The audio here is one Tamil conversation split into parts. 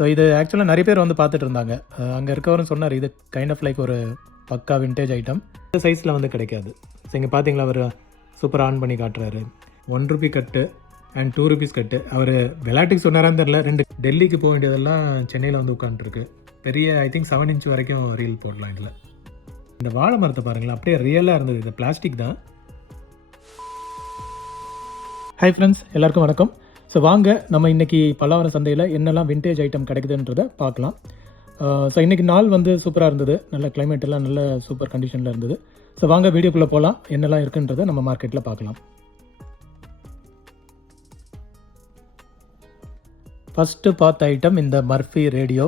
ஸோ இது ஆக்சுவலாக நிறைய பேர் வந்து பார்த்துட்டு இருந்தாங்க. அங்கே இருக்கவரும் சொன்னார், இது கைண்ட் ஆஃப் லைக் ஒரு பக்கா விண்டேஜ் ஐட்டம். இந்த சைஸில் வந்து கிடைக்காது. ஸோ இங்கே பார்த்தீங்களா, அவர் சூப்பராக ஆன் பண்ணி காட்டுறாரு. ₹1 கட்டு அண்ட் ₹2 கட்டு. அவர் விளையாட்டுக்கு சொன்னாரான்னு தெரில. 2 டெல்லிக்கு போக வேண்டியதெல்லாம் சென்னையில் வந்து உட்காந்துருக்கு. பெரிய ஐ திங்க் 7 இன்ச் வரைக்கும் ரீல் போடலாம் இதில். இந்த வாழை மரத்தை பாருங்களேன், அப்படியே ரியலாக இருந்தது. இது பிளாஸ்டிக் தான். ஹாய் ஃப்ரெண்ட்ஸ், எல்லாருக்கும் வணக்கம். ஸோ வாங்க நம்ம இன்றைக்கி பல்லாவரம் சந்தையில் என்னெல்லாம் விண்டேஜ் ஐட்டம் கிடைக்குதுன்றதை பார்க்கலாம். ஸோ இன்றைக்கி நாள் வந்து சூப்பராக இருந்தது. நல்ல கிளைமேட் எல்லாம் நல்ல சூப்பர் கண்டிஷனில் இருந்தது. ஸோ வாங்க வீடியோக்குள்ளே போகலாம். என்னெல்லாம் இருக்குன்றதை நம்ம மார்க்கெட்டில் பார்க்கலாம். ஃபஸ்ட்டு பார்த்த ஐட்டம் இந்த மர்ஃபி ரேடியோ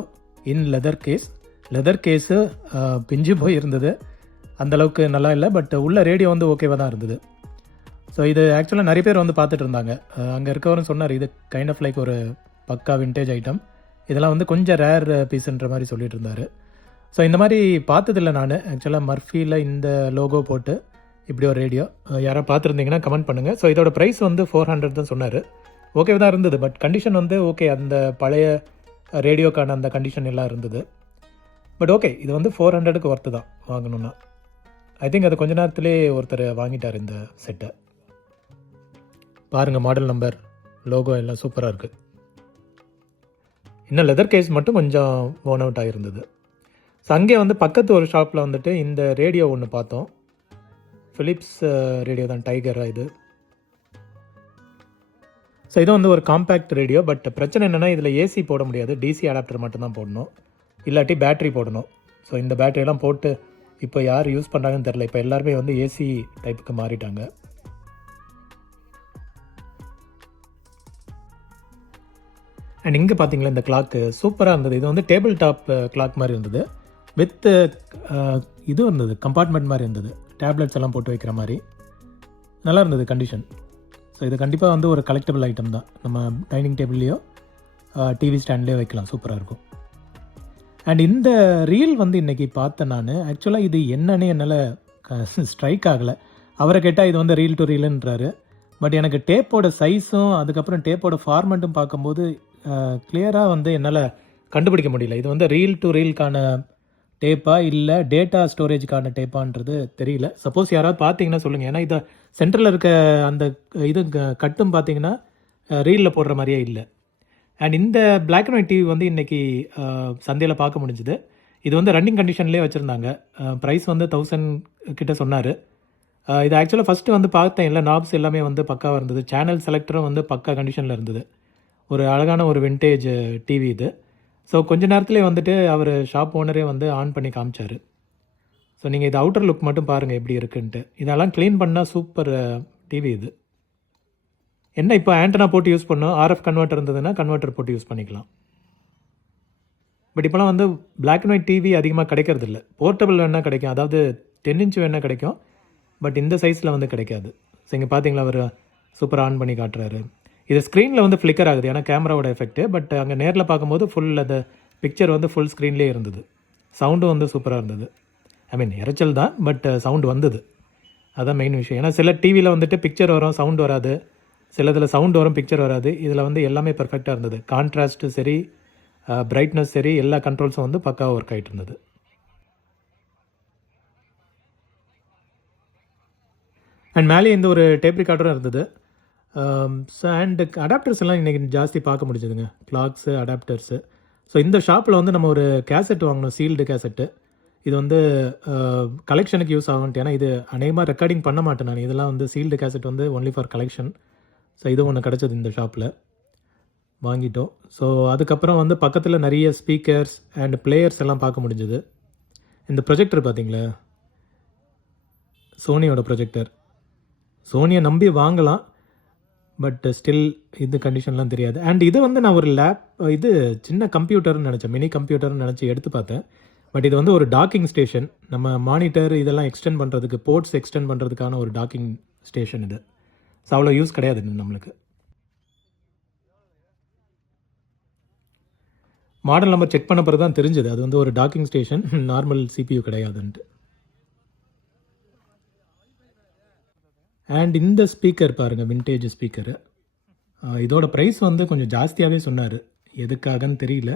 இன் லெதர் கேஸு பிஞ்சு போய் இருந்தது. அந்தளவுக்கு நல்லா இல்லை, பட் உள்ள ரேடியோ வந்து ஓகேவாக தான் இருந்தது. ஸோ இது ஆக்சுவலாக நிறைய பேர் வந்து பார்த்துட்டு இருந்தாங்க. அங்கே இருக்கவரும் சொன்னார், இது கைண்ட் ஆஃப் லைக் ஒரு பக்கா விண்டேஜ் ஐட்டம், இதெல்லாம் வந்து கொஞ்சம் ரேர் பீஸுன்ற மாதிரி சொல்லிட்டு இருந்தார். ஸோ இந்த மாதிரி பார்த்ததில்லை நான். ஆக்சுவலாக மர்ஃபியில் இந்த லோகோ போட்டு இப்படி ஒரு ரேடியோ யாராவது பார்த்துருந்தீங்கன்னா கமெண்ட் பண்ணுங்கள். ஸோ இதோட ப்ரைஸ் வந்து 400 தான் சொன்னார். ஓகே தான் இருந்தது, பட் கண்டிஷன் வந்து ஓகே, அந்த பழைய ரேடியோக்கான அந்த கண்டிஷன் எல்லாம் இருந்தது. பட் ஓகே, இது வந்து 400க்கு ஒர்த்து தான் வாங்கணுன்னா. ஐ திங்க் அது கொஞ்ச நேரத்துலேயே ஒருத்தர் வாங்கிட்டார் இந்த செட்டை. பாருங்கள், மாடல் நம்பர், லோகோ எல்லாம் சூப்பராக இருக்குது. இன்னும் லெதர் கேஸ் மட்டும் கொஞ்சம் ஓன் அவுட் ஆகிருந்தது. ஸோ அங்கே வந்து பக்கத்து ஒரு ஷாப்பில் வந்துட்டு இந்த ரேடியோ ஒன்று பார்த்தோம். ஃபிலிப்ஸ் ரேடியோ தான், டைகர் இது. ஸோ இது வந்து ஒரு காம்பேக்ட் ரேடியோ. பட் பிரச்சனை என்னென்னா, இதில் ஏசி போட முடியாது, டிசி அடாப்டர் மட்டும்தான் போடணும், இல்லாட்டி பேட்ரி போடணும். ஸோ இந்த பேட்டரியெல்லாம் போட்டு இப்போ யார் யூஸ் பண்ணுறாங்கன்னு தெரில. இப்போ எல்லாருமே வந்து ஏசி டைப்புக்கு மாறிட்டாங்க. அண்ட் இங்கே பார்த்தீங்களா, இந்த கிளாக்கு சூப்பராக இருந்தது. இது வந்து டேபிள் டாப் கிளாக் மாதிரி இருந்தது. வித் இது இருந்தது, கம்பார்ட்மெண்ட் மாதிரி இருந்தது, டேப்லெட்ஸ் எல்லாம் போட்டு வைக்கிற மாதிரி நல்லா இருந்தது கண்டிஷன். ஸோ இது கண்டிப்பாக வந்து ஒரு கலெக்டபிள் ஐட்டம் தான். நம்ம டைனிங் டேபிள்லேயோ டிவி ஸ்டாண்ட்லேயோ வைக்கலாம், சூப்பராக இருக்கும். அண்ட் இந்த ரீல் வந்து இன்றைக்கி பார்த்தேன் நான். ஆக்சுவலாக இது என்னன்னே என்னால் ஸ்ட்ரைக் ஆகலை. அவரை கேட்டால் இது வந்து ரீல் டு ரீலுன்றாரு. பட் எனக்கு டேப்போட சைஸும் அதுக்கப்புறம் டேப்போட ஃபார்மெட்டும் பார்க்கும்போது கிளியராக வந்து என்னால் கண்டுபிடிக்க முடியல. இது வந்து ரீல் டு ரீல்கான டேப்பா இல்லை டேட்டா ஸ்டோரேஜுக்கான டேப்பான்றது தெரியல. சப்போஸ் யாராவது பார்த்தீங்கன்னா சொல்லுங்கள். ஏன்னா இதை சென்டரில் இருக்க அந்த இது கட்டும் பார்த்தீங்கன்னா ரீலில் போடுற மாதிரியே இல்லை. அண்ட் இந்த பிளாக் அண்ட் ஒயிட் டிவி வந்து இன்றைக்கி சந்தையில் பார்க்க முடிஞ்சுது. இது வந்து ரன்னிங் கண்டிஷன்லேயே வச்சுருந்தாங்க. ப்ரைஸ் வந்து 1000 கிட்ட சொன்னார். இது ஆக்சுவலாக ஃபஸ்ட்டு வந்து பார்த்தேன், இல்லை நாப்ஸ் எல்லாமே வந்து பக்காவாக இருந்தது. சேனல் செலக்டரும் வந்து பக்கா கண்டிஷனில் இருந்தது. ஒரு அழகான ஒரு விண்டேஜ் டிவி இது. ஸோ கொஞ்ச நேரத்துலேயே வந்துட்டு அவர் ஷாப் ஓனரே வந்து ஆன் பண்ணி காமிச்சார். ஸோ நீங்கள் இது அவுட்டர் லுக் மட்டும் பாருங்கள் எப்படி இருக்குன்ட்டு. இதெல்லாம் க்ளீன் பண்ணால் சூப்பர் டிவி இது. என்ன இப்போ ஆண்டனா போட்டு யூஸ் பண்ணோம், ஆர்எஃப் கன்வெர்ட்டர் இருந்ததுன்னா கன்வெர்ட்டர் போட்டு யூஸ் பண்ணிக்கலாம். பட் இப்போலாம் வந்து பிளாக் அண்ட் ஒயிட் டிவி அதிகமாக கிடைக்கிறது இல்லை. போர்ட்டபிள் வேணால் கிடைக்கும், அதாவது 10 இன்ச் வேணால் கிடைக்கும், பட் இந்த சைஸில் வந்து கிடைக்காது. ஸோ இங்கே பார்த்தீங்களா, அவர் சூப்பராக ஆன் பண்ணி காட்டுறாரு. இது ஸ்க்ரீனில் வந்து ஃப்ளிக்கர் ஆகுது, ஏன்னா கேமராவோட எஃபெக்ட்டு. பட் அங்கே நேரில் பார்க்கும்போது ஃபுல் அந்த பிக்சர் வந்து ஃபுல் ஸ்க்ரீன்லேயே இருந்தது. சவுண்டும் வந்து சூப்பராக இருந்தது. ஐ மீன் இறைச்சல் தான், பட் சவுண்டு வந்தது. அதுதான் மெயின் விஷயம். ஏன்னா சில டிவியில் வந்துட்டு பிக்சர் வரும், சவுண்ட் வராது. சிலதில் சவுண்ட் வரும், பிக்சர் வராது. இதில் வந்து எல்லாமே பர்ஃபெக்டாக இருந்தது. கான்ட்ராஸ்ட்டு சரி, பிரைட்னஸ் சரி, எல்லா கண்ட்ரோல்ஸும் வந்து பக்காவாக ஒர்க் ஆகிட்டு இருந்தது. அண்ட் மேலே இந்த ஒரு டேப் ரெக்கார்டரும் இருந்தது. அண்ட் அடாப்டர்ஸ் எல்லாம் இன்றைக்கி ஜாஸ்தி பார்க்க முடிஞ்சதுங்க, கிளாக்ஸு, அடாப்டர்ஸு. ஸோ இந்த ஷாப்பில் வந்து நம்ம ஒரு கேசட் வாங்கணும், சீல்டு கேசட்டு. இது வந்து கலெக்ஷனுக்கு யூஸ் ஆகும்ட்டு. ஏன்னா இது அநேகமாக ரெக்கார்டிங் பண்ண மாட்டேன் நான். இதெல்லாம் வந்து சீல்டு கேசட் வந்து ஒன்லி ஃபார் கலெக்ஷன். ஸோ இது ஒன்று கிடச்சது இந்த ஷாப்பில், வாங்கிட்டோம். ஸோ அதுக்கப்புறம் வந்து பக்கத்தில் நிறைய ஸ்பீக்கர்ஸ் அண்ட் பிளேயர்ஸ் எல்லாம் பார்க்க முடிஞ்சது. இந்த ப்ரொஜெக்டர் பார்த்தீங்களா, சோனியோட ப்ரொஜெக்டர். சோனியை நம்பி வாங்கலாம், பட் ஸ்டில் இந்த கண்டிஷன்லாம் தெரியாது. அண்ட் இது வந்து நான் ஒரு இது சின்ன கம்ப்யூட்டர்னு நினச்சேன், மினி கம்ப்யூட்டர்னு நினச்சி எடுத்து பார்த்தேன். பட் இது வந்து ஒரு டாக்கிங் ஸ்டேஷன். நம்ம மானிட்டர் இதெல்லாம் எக்ஸ்டெண்ட் பண்ணுறதுக்கு, போர்ட்ஸ் எக்ஸ்டெண்ட் பண்ணுறதுக்கான ஒரு டாக்கிங் ஸ்டேஷன் இது. ஸோ அவ்வளோ யூஸ் கிடையாது நம்மளுக்கு. மாடல் நம்பர் செக் பண்ண பிறகு தான் தெரிஞ்சது அது வந்து ஒரு டாக்கிங் ஸ்டேஷன், நார்மல் சிபியூ கிடையாதுன்ட்டு. அண்ட் இந்த ஸ்பீக்கர் பாருங்கள், விண்டேஜ் ஸ்பீக்கரு. இதோட ப்ரைஸ் வந்து கொஞ்சம் ஜாஸ்தியாகவே சொன்னார், எதுக்காகன்னு தெரியல.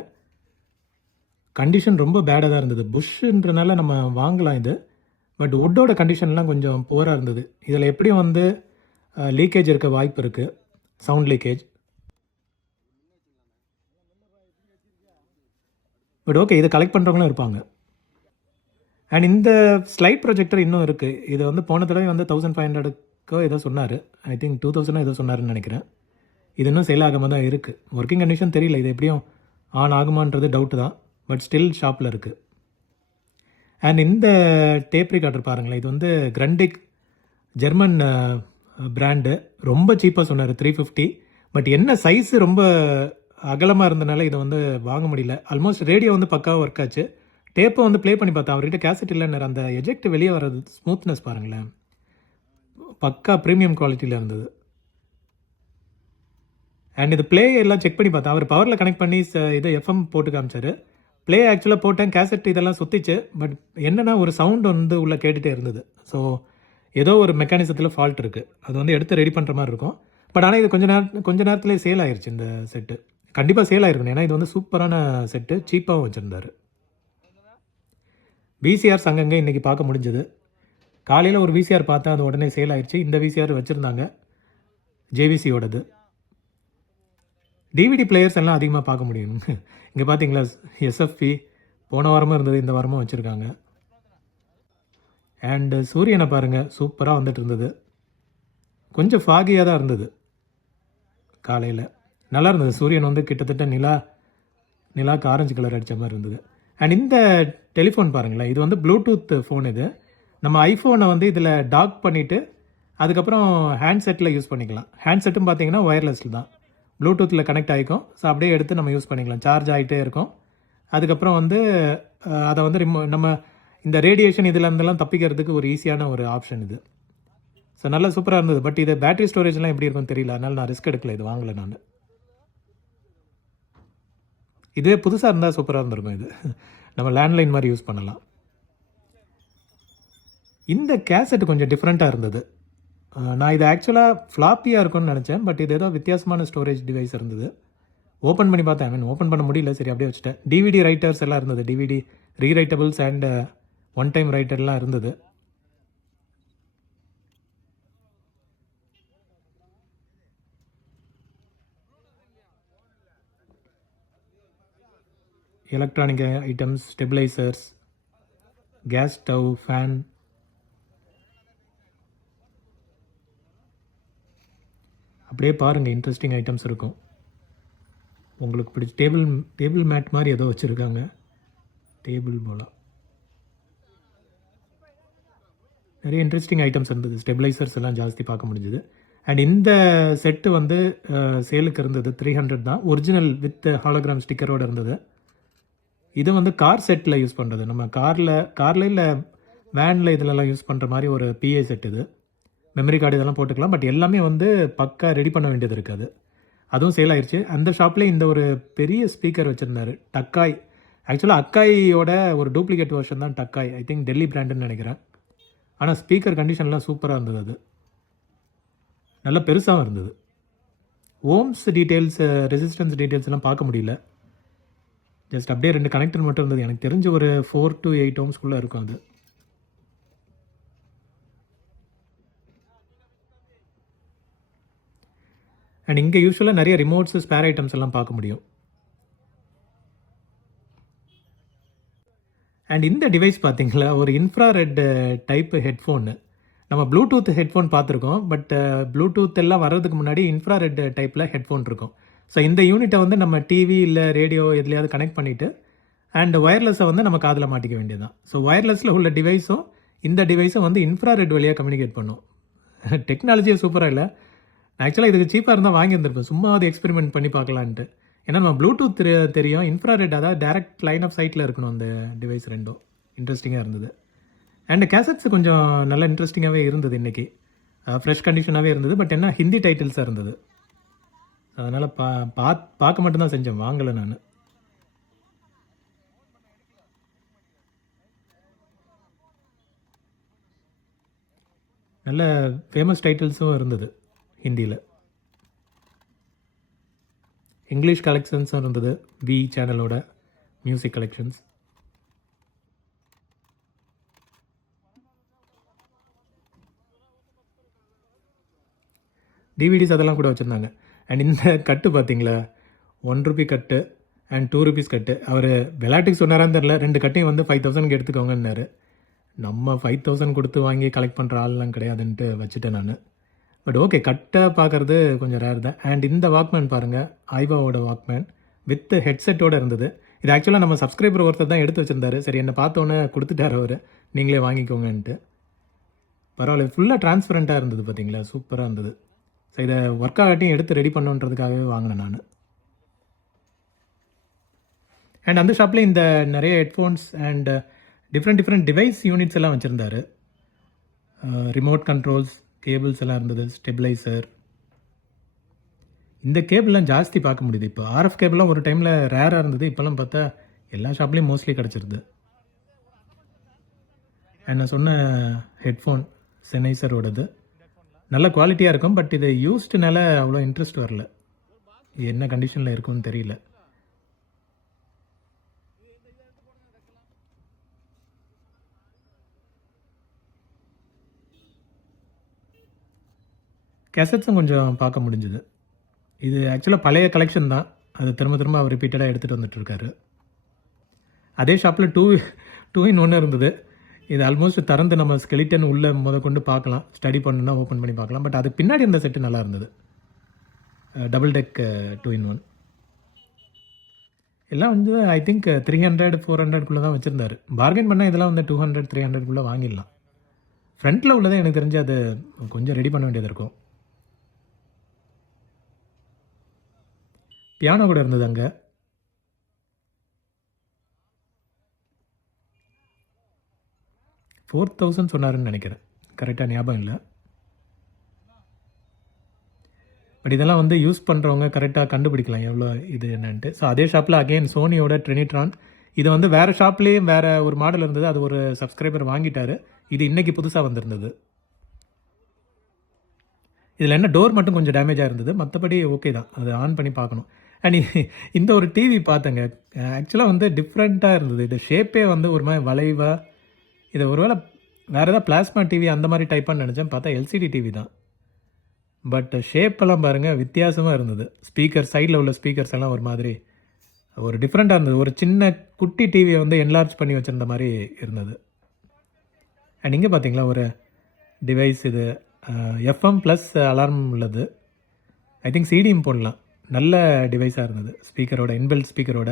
கண்டிஷன் ரொம்ப பேடாக தான் இருந்தது. புஷ்ன்றனால நம்ம வாங்கலாம் இது. பட் வுட்டோட கண்டிஷன்லாம் கொஞ்சம் புவராக இருந்தது. இதில் எப்படியும் வந்து லீக்கேஜ் இருக்க வாய்ப்பு இருக்குது, சவுண்ட் லீக்கேஜ். பட் ஓகே, இதை கலெக்ட் பண்ணுறவங்களும் இருப்பாங்க. அண்ட் இந்த ஸ்லைட் ப்ரொஜெக்டர் இன்னும் இருக்குது. இது வந்து போன தடவை வந்து 1500க்கோ ஏதோ சொன்னார். ஐ திங்க் 2000 ஏதோ சொன்னாருன்னு நினைக்கிறேன். இது இன்னும் சேல் ஆகாமல் தான் இருக்குது. ஒர்க்கிங் கண்டிஷன் தெரியல, இது எப்படியும் ஆன் ஆகுமான்றது டவுட்டு தான். பட் ஸ்டில் ஷாப்பில் இருக்குது. அண்ட் இந்த டேப் ரெக்கார்டர் பாருங்களேன், இது வந்து கிரண்டிக் ஜெர்மன் பிராண்டு. ரொம்ப சீப்பாக சொன்னார், 350. பட் என்ன சைஸு ரொம்ப அகலமாக இருந்தனால இதை வந்து வாங்க முடியல. ஆல்மோஸ்ட் ரேடியோ வந்து பக்காவாக ஒர்க் ஆச்சு. டேப்பை வந்து ப்ளே பண்ணி பார்த்தேன், அவர்கிட்ட கேசட் இல்லைன்னு. அந்த எஜெக்ட் வெளியே வர்றது ஸ்மூத்னஸ் பாருங்களேன், பக்கா ப்ரீமியம் குவாலிட்டியில் இருந்தது. அண்ட் இது ப்ளே எல்லாம் செக் பண்ணி பார்த்தேன். அவர் பவரில் கனெக்ட் பண்ணி இதை எஃப்எம் போட்டு காமிச்சார். ப்ளே ஆக்சுவலாக போட்டேன், கேசட் இதெல்லாம் சுற்றிச்சு. பட் என்னென்னா ஒரு சவுண்ட் வந்து உள்ளே கேட்டுகிட்டே இருந்தது. ஸோ ஏதோ ஒரு மெக்கானிசத்தில் ஃபால்ட் இருக்குது. அது வந்து எடுத்து ரெடி பண்ணுற மாதிரி இருக்கும். பட் ஆனால் இது கொஞ்ச நேரத்துலேயே சேல் ஆயிடுச்சு. இந்த செட்டு கண்டிப்பாக சேல் ஆயிருக்கணும், ஏன்னா இது வந்து சூப்பரான செட்டு, சீப்பாகவும் வச்சுருந்தார். விசிஆர்ஸ் அங்கங்கே இன்றைக்கி பார்க்க முடிஞ்சது. காலையில் ஒரு விசிஆர் பார்த்தேன், அது உடனே சேல் ஆயிடுச்சு. இந்த விசிஆர் வச்சுருந்தாங்க, ஜேவிசியோடது. டிவிடி பிளேயர்ஸ் எல்லாம் அதிகமாக பார்க்க முடியும். இங்கே பார்த்தீங்களா, எஸ்எஃப்பி போன வாரமும் இருந்தது, இந்த வாரமும் வச்சுருக்காங்க. அண்டு சூரியனை பாருங்கள், சூப்பராக வந்துட்டு இருந்தது. கொஞ்சம் ஃபாகியாக தான் இருந்தது காலையில், நல்லா இருந்தது. சூரியன் வந்து கிட்டத்தட்ட நிலாக்கு ஆரஞ்சு கலர் அடித்த மாதிரி இருந்தது. அண்ட் இந்த டெலிஃபோன் பாருங்களேன், இது வந்து ப்ளூடூத் ஃபோன். இது நம்ம ஐஃபோனை வந்து இதில் டாக் பண்ணிவிட்டு அதுக்கப்புறம் ஹேண்ட்செட்டில் யூஸ் பண்ணிக்கலாம். ஹேண்ட்செட்டும் பார்த்தீங்கன்னா ஒயர்லெஸில் தான், ப்ளூடூத்தில் கனெக்ட் ஆகிக்கும். ஸோ அப்படியே எடுத்து நம்ம யூஸ் பண்ணிக்கலாம், சார்ஜ் ஆகிட்டே இருக்கும். அதுக்கப்புறம் வந்து அதை வந்து நம்ம இந்த ரேடியேஷன் இதில் இருந்தெல்லாம் தப்பிக்கிறதுக்கு ஒரு ஈஸியான ஒரு ஆப்ஷன் இது. ஸோ நல்லா சூப்பராக இருந்தது. பட் இது பேட்டரி ஸ்டோரேஜ்லாம் எப்படி இருக்கும்னு தெரியல, அதனால் நான் ரிஸ்க் எடுக்கல, இது வாங்கலை நான். இதே புதுசாக இருந்தால் சூப்பராக இருந்திருக்கும். இது நம்ம லேண்ட்லைன் மாதிரி யூஸ் பண்ணலாம். இந்த கேசட் கொஞ்சம் டிஃப்ரெண்ட்டாக இருந்தது. நான் இது ஆக்சுவலாக ஃப்ளாப்பியாக இருக்கும்னு நினச்சேன். பட் இது ஏதோ வித்தியாசமான ஸ்டோரேஜ் டிவைஸ் இருந்தது. ஓப்பன் பண்ணி பார்த்தேன், ஐ மீன் ஓப்பன் பண்ண முடியல, சரி அப்படியே வச்சுட்டேன். டிவிடி ரைட்டர்ஸ் எல்லாம் இருந்தது, டிவிடி ரீரைட்டபிள்ஸ் அண்ட் ஒன் டைம் ரைட்டர்லாம் இருந்தது. Electronic items, stabilisers, gas stove, fan. அப்படியே பாருங்கள், இன்ட்ரெஸ்டிங் ஐட்டம்ஸ் இருக்கும். உங்களுக்கு பிடிச்ச டேபிள் மேட் மாதிரி ஏதோ வச்சுருக்காங்க, டேபிள் போல நிறைய இன்ட்ரெஸ்டிங் ஐட்டம்ஸ் இருந்தது. ஸ்டெபிளைசர்ஸ் எல்லாம் ஜாஸ்தி பார்க்க முடிஞ்சுது. அண்ட் இந்த செட்டு வந்து சேலுக்கு இருந்தது, 300 தான். ஒரிஜினல் வித் ஹாலோகிராம் ஸ்டிக்கரோடு இருந்தது. இது வந்து கார் செட்டில் யூஸ் பண்ணுறது, நம்ம காரில் இல்லை வேனில் இதிலெல்லாம் யூஸ் பண்ணுற மாதிரி ஒரு பிஏ செட். இது மெமரி கார்டு இதெல்லாம் போட்டுக்கலாம். பட் எல்லாமே வந்து பக்கா ரெடி பண்ண வேண்டியது இருக்காது. அதுவும் சேல் ஆயிடுச்சு. அந்த ஷாப்லேயே இந்த ஒரு பெரிய ஸ்பீக்கர் வச்சுருந்தாரு, டக்காய். ஆக்சுவலாக அக்காயோட ஒரு டூப்ளிகேட் வெர்ஷன் தான் டக்காய். ஐ திங்க் டெல்லி பிராண்டுன்னு நினைக்கிறேன். ஆனால் ஸ்பீக்கர் கண்டிஷன்லாம் சூப்பராக இருந்தது. அது நல்லா பெருசாகவும் இருந்தது. ஓம்ஸ் டீட்டெயில்ஸ், ரெசிஸ்டன்ஸ் டீட்டெயில்ஸ் எல்லாம் பார்க்க முடியல. ஜஸ்ட் அப்படியே 2 கனெக்டர் மட்டும் இருந்தது. எனக்கு தெரிஞ்ச ஒரு 4 to 8 ஓம்ஸ்குள்ளே இருக்கும் அது. அண்ட் இங்கே யூஸ்வலாக நிறைய ரிமோட்ஸு, ஸ்பேர் ஐட்டம்ஸ் எல்லாம் பார்க்க முடியும். அண்ட் இந்த டிவைஸ் பார்த்தீங்களா, ஒரு இன்ஃப்ராரெட் டைப் ஹெட்ஃபோனு. நம்ம ப்ளூடூத் ஹெட்ஃபோன் பார்த்துருக்கோம். பட் ப்ளூடூத் எல்லாம் வர்றதுக்கு முன்னாடி இன்ஃப்ராரெட் டைப்பில் ஹெட்ஃபோன் இருக்கும். ஸோ இந்த யூனிட்டை வந்து நம்ம டிவி இல்லை ரேடியோ எதுலையாவது கனெக்ட் பண்ணிவிட்டு அண்ட் ஒயர்லெஸ்ஸை வந்து நம்ம காதில் மாட்டிக்க வேண்டியது தான். ஸோ ஒயர்லெஸில் உள்ள டிவைஸும் இந்த டிவைஸும் வந்து இன்ஃப்ராரெட் வழியாக கம்யூனிகேட் பண்ணும். டெக்னாலஜியே சூப்பராக இல்லை. ஆக்சுவலாக இதுக்கு சீப்பாக இருந்தால் வாங்கியிருந்திருப்பேன், சும்மா அது எக்ஸ்பெரிமெண்ட் பண்ணி பார்க்கலான்ட்டு. ஏன்னா நம்ம ப்ளூடூத் தெரியும், இன்ஃப்ராரெட் அதாவது டேரக்ட் லைன் ஆஃப் சைட்டில் இருக்கணும் அந்த டிவைஸ். ரெண்டும் இன்ட்ரெஸ்டிங்காக இருந்தது. அண்ட் கேசட்ஸ் கொஞ்சம் நல்லா இன்ட்ரெஸ்டிங்காகவே இருந்தது. இன்றைக்கி ஃப்ரெஷ் கண்டிஷனாகவே இருந்தது. பட் என்ன ஹிந்தி டைட்டில்ஸாக இருந்தது. அதனால் பார்க்க மட்டும்தான் செஞ்சேன், வாங்கலை நான். நல்ல ஃபேமஸ் டைட்டில்ஸும் இருந்தது ஹிந்தியில். இங்கிலீஷ் கலெக்ஷன்ஸும் இருந்தது வி சேனலோட. Music collections. டிவிடிஸ் அதெல்லாம் கூட வச்சுருந்தாங்க. அண்ட் இந்த கட்டு பார்த்தீங்களா, ₹1 கட்டு அண்ட் ₹2 கட்டு. அவர் விளையாட்டுக்கு சொன்னாரான்னு தெரில, 2 கட்டையும் வந்து 5000க்கு எடுத்துக்கோங்கன்னாரு. நம்ம 5000 கொடுத்து வாங்கி கலெக்ட் பண்ணுற ஆள்லாம் கிடையாதுன்ட்டு வச்சுட்டேன் நான். பட் ஓகே, கட்டை பார்க்குறது கொஞ்சம் ரேர் தான். அண்ட் இந்த வாக்மேன் பாருங்கள், ஐவாவோட வாக்மேன் வித் ஹெட்செட்டோடு இருந்தது. இது ஆக்சுவலாக நம்ம சப்ஸ்கிரைபர் ஒருத்தர் தான் எடுத்து வச்சுருந்தாரு. சரி, என்னை பார்த்தோன்னே கொடுத்துட்டார் அவர், நீங்களே வாங்கிக்கோங்கன்ட்டு. பரவாயில்ல, ஃபுல்லாக டிரான்ஸ்பரண்ட்டாக இருந்தது பார்த்தீங்களா, சூப்பராக இருந்தது. ஸோ இதை ஒர்க் ஆகட்டையும் எடுத்து ரெடி பண்ணுன்றதுக்காகவே வாங்கினேன் நான். அண்ட் அந்த ஷாப்பில் இந்த நிறைய headphones and different device units எல்லாம் வச்சுருந்தாரு. ரிமோட் கண்ட்ரோல்ஸ், கேபிள்ஸ் எல்லாம் இருந்தது, ஸ்டெபிளைசர். இந்த கேபிள்லாம் ஜாஸ்தி பார்க்க முடியுது இப்போ. ஆர்எஃப் கேபிள்லாம் ஒரு டைமில் ரேராக இருந்தது, இப்போல்லாம் பார்த்தா எல்லா ஷாப்லேயும் மோஸ்ட்லி கிடச்சிருது. அண்ட் நான் சொன்ன ஹெட்ஃபோன் செனைசரோடது நல்ல குவாலிட்டியாக இருக்கும். பட் இது யூஸ்டுனால அவ்வளோ இன்ட்ரெஸ்ட் வரல, என்ன கண்டிஷனில் இருக்குன்னு தெரியல. கேசட்ஸும் கொஞ்சம் பார்க்க முடிஞ்சுது. இது ஆக்சுவலாக பழைய கலெக்ஷன் தான், அது திரும்ப அவர் ரிப்பீட்டடாக எடுத்துகிட்டு வந்துட்டுருக்காரு. அதே ஷாப்பில் 2-in-1 இருந்தது. இது ஆல்மோஸ்ட் திறந்து நம்ம ஸ்கெலிட்டன் உள்ளே கொண்டு பார்க்கலாம், ஸ்டடி பண்ணுன்னா ஓப்பன் பண்ணி பார்க்கலாம். பட் அது பின்னாடி இருந்த செட்டு நல்லா இருந்தது, டபுள் டெக் 2-in-1. எல்லாம் வந்து ஐ திங்க் 300-400 தான் வச்சுருந்தாரு. பார்கெயின் பண்ணால் இதெல்லாம் வந்து 200-300 வாங்கிடலாம். ஃப்ரண்ட்டில் உள்ளதே எனக்கு தெரிஞ்சு அது கொஞ்சம் ரெடி பண்ண வேண்டியது இருக்கும். பியானோ கூட இருந்தது அங்கே. $4000 சொன்னாருன்னு நினைக்கிறேன், கரெக்டாக ஞாபகம் இல்லை. பட் இதெல்லாம் வந்து யூஸ் பண்ணுறவங்க கரெக்டாக கண்டுபிடிக்கலாம் எவ்வளோ இது என்னன்ட்டு. ஸோ அதே ஷாப்பில் அகெயின் சோனியோட ட்ரினிட்ரான். இது வந்து வேறு ஷாப்லேயும் வேறு ஒரு மாடல் இருந்தது, அது ஒரு சப்ஸ்கிரைபர் வாங்கிட்டார். இது இன்றைக்கி புதுசாக வந்திருந்தது. இதில் என்ன டோர் மட்டும் கொஞ்சம் டேமேஜாக இருந்தது, மற்றபடி ஓகே தான், அது ஆன் பண்ணி பார்க்கணும். அண்ட் இந்த ஒரு டிவி பார்த்தேங்க, ஆக்சுவலாக வந்து டிஃப்ரெண்ட்டாக இருந்தது. இது ஷேப்பே வந்து ஒரு மாதிரி வளைவாக, இதை ஒருவேளை வேறு ஏதாவது பிளாஸ்மா டிவி அந்த மாதிரி டைப்பான்னு நினச்சேன், பார்த்தா எல்சிடி டிவி தான். பட் ஷேப்பெல்லாம் பாருங்கள் வித்தியாசமாக இருந்தது. ஸ்பீக்கர் சைடில் உள்ள ஸ்பீக்கர்ஸ் எல்லாம் ஒரு மாதிரி ஒரு டிஃப்ரெண்ட்டாக இருந்தது. ஒரு சின்ன குட்டி டிவியை வந்து என்லார்ஜ் பண்ணி வச்சுருந்த மாதிரி இருந்தது. அண்ட் இங்கே பார்த்தீங்களா ஒரு டிவைஸ், இது எஃப்எம் ப்ளஸ் அலார்ம் உள்ளது. ஐ திங்க் சிடியும் போடலாம். நல்ல டிவைஸாக இருந்தது, ஸ்பீக்கரோட, இன்பில்ட் ஸ்பீக்கரோட.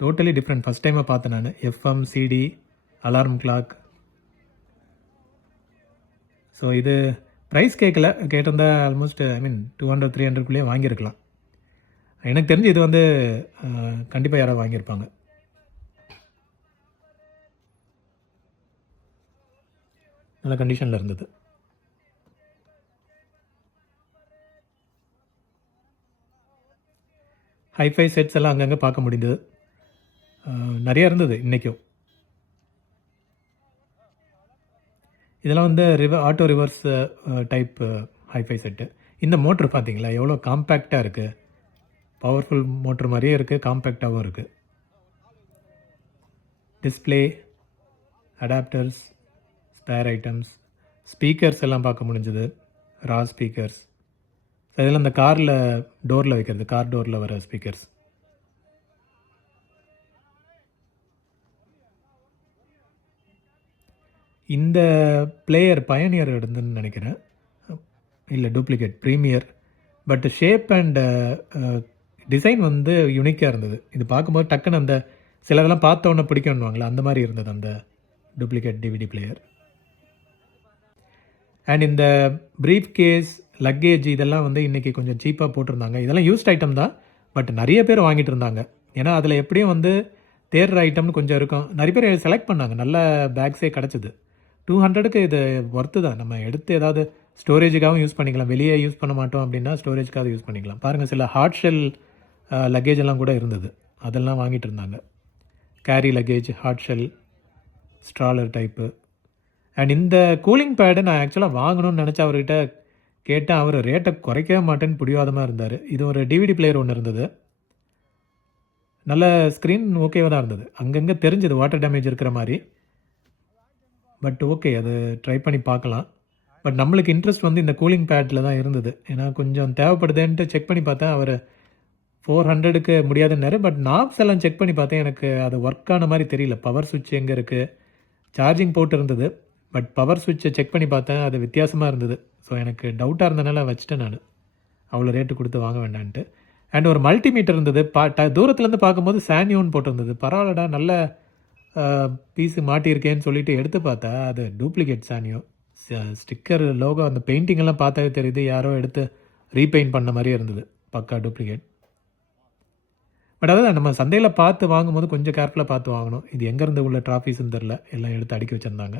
டோட்டலி டிஃப்ரெண்ட், ஃபஸ்ட் டைமாக பார்த்தேன் நான். FM, CD, alarm clock. So இது ப்ரைஸ் கேட்டிருந்தா ஆல்மோஸ்ட் 200-300 வாங்கியிருக்கலாம். எனக்கு தெரிஞ்சு இது வந்து கண்டிப்பாக யாராவது வாங்கியிருப்பாங்க. நல்ல கண்டிஷனில் இருந்தது. ஹைஃபை செட்ஸ் எல்லாம் அங்கங்கே பார்க்க முடிந்தது, நிறையா இருந்தது இன்றைக்கும். இதெல்லாம் வந்து auto reverse type hi-fi set. இந்த மோட்ரு பார்த்தீங்களா எவ்வளோ காம்பேக்டாக இருக்குது, பவர்ஃபுல் மோட்ரு மாதிரியே இருக்குது, காம்பேக்டாகவும் இருக்குது. Display, adapters, spare items, speakers எல்லாம் பார்க்க முடிஞ்சது, ரா ஸ்பீக்கர்ஸ். இதெல்லாம் இந்த காரில் டோரில் வைக்கிறது, கார் டோரில் வர ஸ்பீக்கர்ஸ். இந்த பிளேயர் பயனியர் எடுத்துன்னு நினைக்கிறேன், இல்லை duplicate Premier. But shape and design வந்து யூனிக்காக இருந்தது. இது பார்க்கும்போது டக்குன்னு அந்த சிலதெல்லாம் பார்த்தோன்னே பிடிக்கணுவாங்களே அந்த மாதிரி இருந்தது அந்த டூப்ளிகேட் டிவிடி பிளேயர். அண்ட் இந்த ப்ரீஃப் கேஸ், லக்கேஜ் இதெல்லாம் வந்து இன்றைக்கி கொஞ்சம் சீப்பாக போட்டிருந்தாங்க. இதெல்லாம் யூஸ்ட் ஐட்டம் தான், பட் நிறைய பேர் வாங்கிட்டு இருந்தாங்க. ஏன்னா அதில் எப்படியும் வந்து தேடுற ஐட்டம்னு கொஞ்சம் இருக்கும். நிறைய பேர் செலக்ட் பண்ணாங்க, நல்ல பேக்ஸே கிடச்சிது. 200க்கு இது ஒர்த்து தான். நம்ம எடுத்து ஏதாவது ஸ்டோரேஜுக்காகவும் யூஸ் பண்ணிக்கலாம், வெளியே யூஸ் பண்ண மாட்டோம் அப்படின்னா ஸ்டோரேஜுக்காக யூஸ் பண்ணிக்கலாம். பாருங்கள், சில ஹார்ட் ஷெல் லக்கேஜ் எல்லாம் கூட இருந்தது, அதெல்லாம் வாங்கிட்டு இருந்தாங்க. Carry luggage, hard shell, stroller type. And இந்த கூலிங் பேடு நான் ஆக்சுவலாக வாங்கணும்னு நினச்சி அவர்கிட்ட கேட்டேன். அவர் ரேட்டை குறைக்கவே மாட்டேன்னு பிடிவாதமாக இருந்தார். இது ஒரு டிவிடி பிளேயர் ஒன்று இருந்தது, நல்ல ஸ்க்ரீன் ஓகேவாக தான் இருந்தது. அங்கங்கே தெரிஞ்சது வாட்டர் டேமேஜ் இருக்கிற மாதிரி. பட் ஓகே, அது ட்ரை பண்ணி பார்க்கலாம். பட் நம்மளுக்கு இன்ட்ரெஸ்ட் வந்து இந்த கூலிங் பேட்டில் தான் இருந்தது. ஏன்னா கொஞ்சம் தேவைப்படுதுன்ட்டு செக் பண்ணி பார்த்தேன். அவர் 400க்கு முடியாதுன்னாரு. பட் நாப்ஸ் எல்லாம் செக் பண்ணி பார்த்தேன். எனக்கு அது ஒர்க் ஆன மாதிரி தெரியல. பவர் சுவிட்ச் எங்கே இருக்குது, சார்ஜிங் போட்டு இருந்தது. பட் பவர் சுவிட்சை செக் பண்ணி பார்த்தேன், அது வித்தியாசமாக இருந்தது. ஸோ எனக்கு டவுட்டாக இருந்தனால வச்சுட்டேன் நான். அவ்வளோ ரேட்டு கொடுத்து வாங்க வேண்டான்ட்டு. அண்ட் ஒரு மல்டிமீட்டர் இருந்தது. தூரத்துலேருந்து பார்க்கும்போது சானியோன்னு போட்டிருந்தது. பரவாயில்லடா, நல்ல பீஸு மாட்டியிருக்கேன்னு சொல்லிட்டு எடுத்து பார்த்தா அது டூப்ளிகேட் சானியோ. ஸ்டிக்கர் லோகோ அந்த பெயிண்டிங் எல்லாம் பார்த்தாவே தெரியுது, யாரோ எடுத்து ரீபெயிண்ட் பண்ண மாதிரியே இருந்தது. பக்கா டூப்ளிகேட். பட் அதான் நம்ம சந்தையில் பார்த்து வாங்கும்போது கொஞ்சம் கேர்ஃபுல்லாக பார்த்து வாங்கணும். இது எங்கேருந்து உள்ள ட்ராஃபீஸ்ன்னு தெரில, எல்லாம் எடுத்து அடுக்கி வச்சுருந்தாங்க.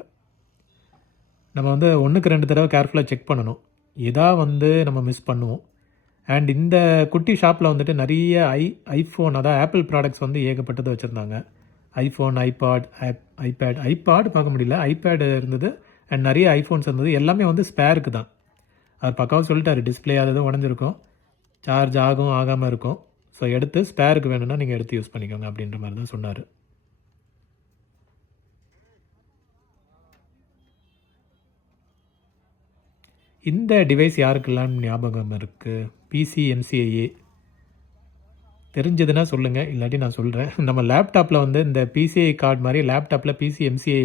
நம்ம வந்து 1க்கு 2 தடவை கேர்ஃபுல்லாக செக் பண்ணணும். எதா வந்து நம்ம மிஸ் பண்ணுவோம். அண்ட் இந்த குட்டி ஷாப்பில் வந்துட்டு நிறைய ஐஃபோன், அதாவது ஆப்பிள் ப்ராடக்ட்ஸ் வந்து ஏகப்பட்டது வச்சுருந்தாங்க. ஐஃபோன், ஐபேட் பார்க்க முடியல, ஐபேடு இருந்தது. அண்ட் நிறைய ஐஃபோன்ஸ் இருந்தது. எல்லாமே வந்து ஸ்பேருக்கு தான். அவர் பக்காவாக சொல்லிட்டாரு, டிஸ்பிளே அது உடஞ்சிருக்கும், சார்ஜ் ஆகும் ஆகாமல் இருக்கும். ஸோ எடுத்து ஸ்பேருக்கு வேணும்னா நீங்கள் எடுத்து யூஸ் பண்ணிக்கோங்க அப்படின்ற மாதிரி தான் சொன்னார். இந்த டிவைஸ் யாருக்கெல்லாம் ஞாபகம் இருக்குது? PCMCIA தெரிஞ்சதுன்னா சொல்லுங்கள், இல்லாட்டி நான் சொல்கிறேன். நம்ம லேப்டாப்பில் வந்து இந்த PCI கார்டு மாதிரி லேப்டாப்பில் PCMCIA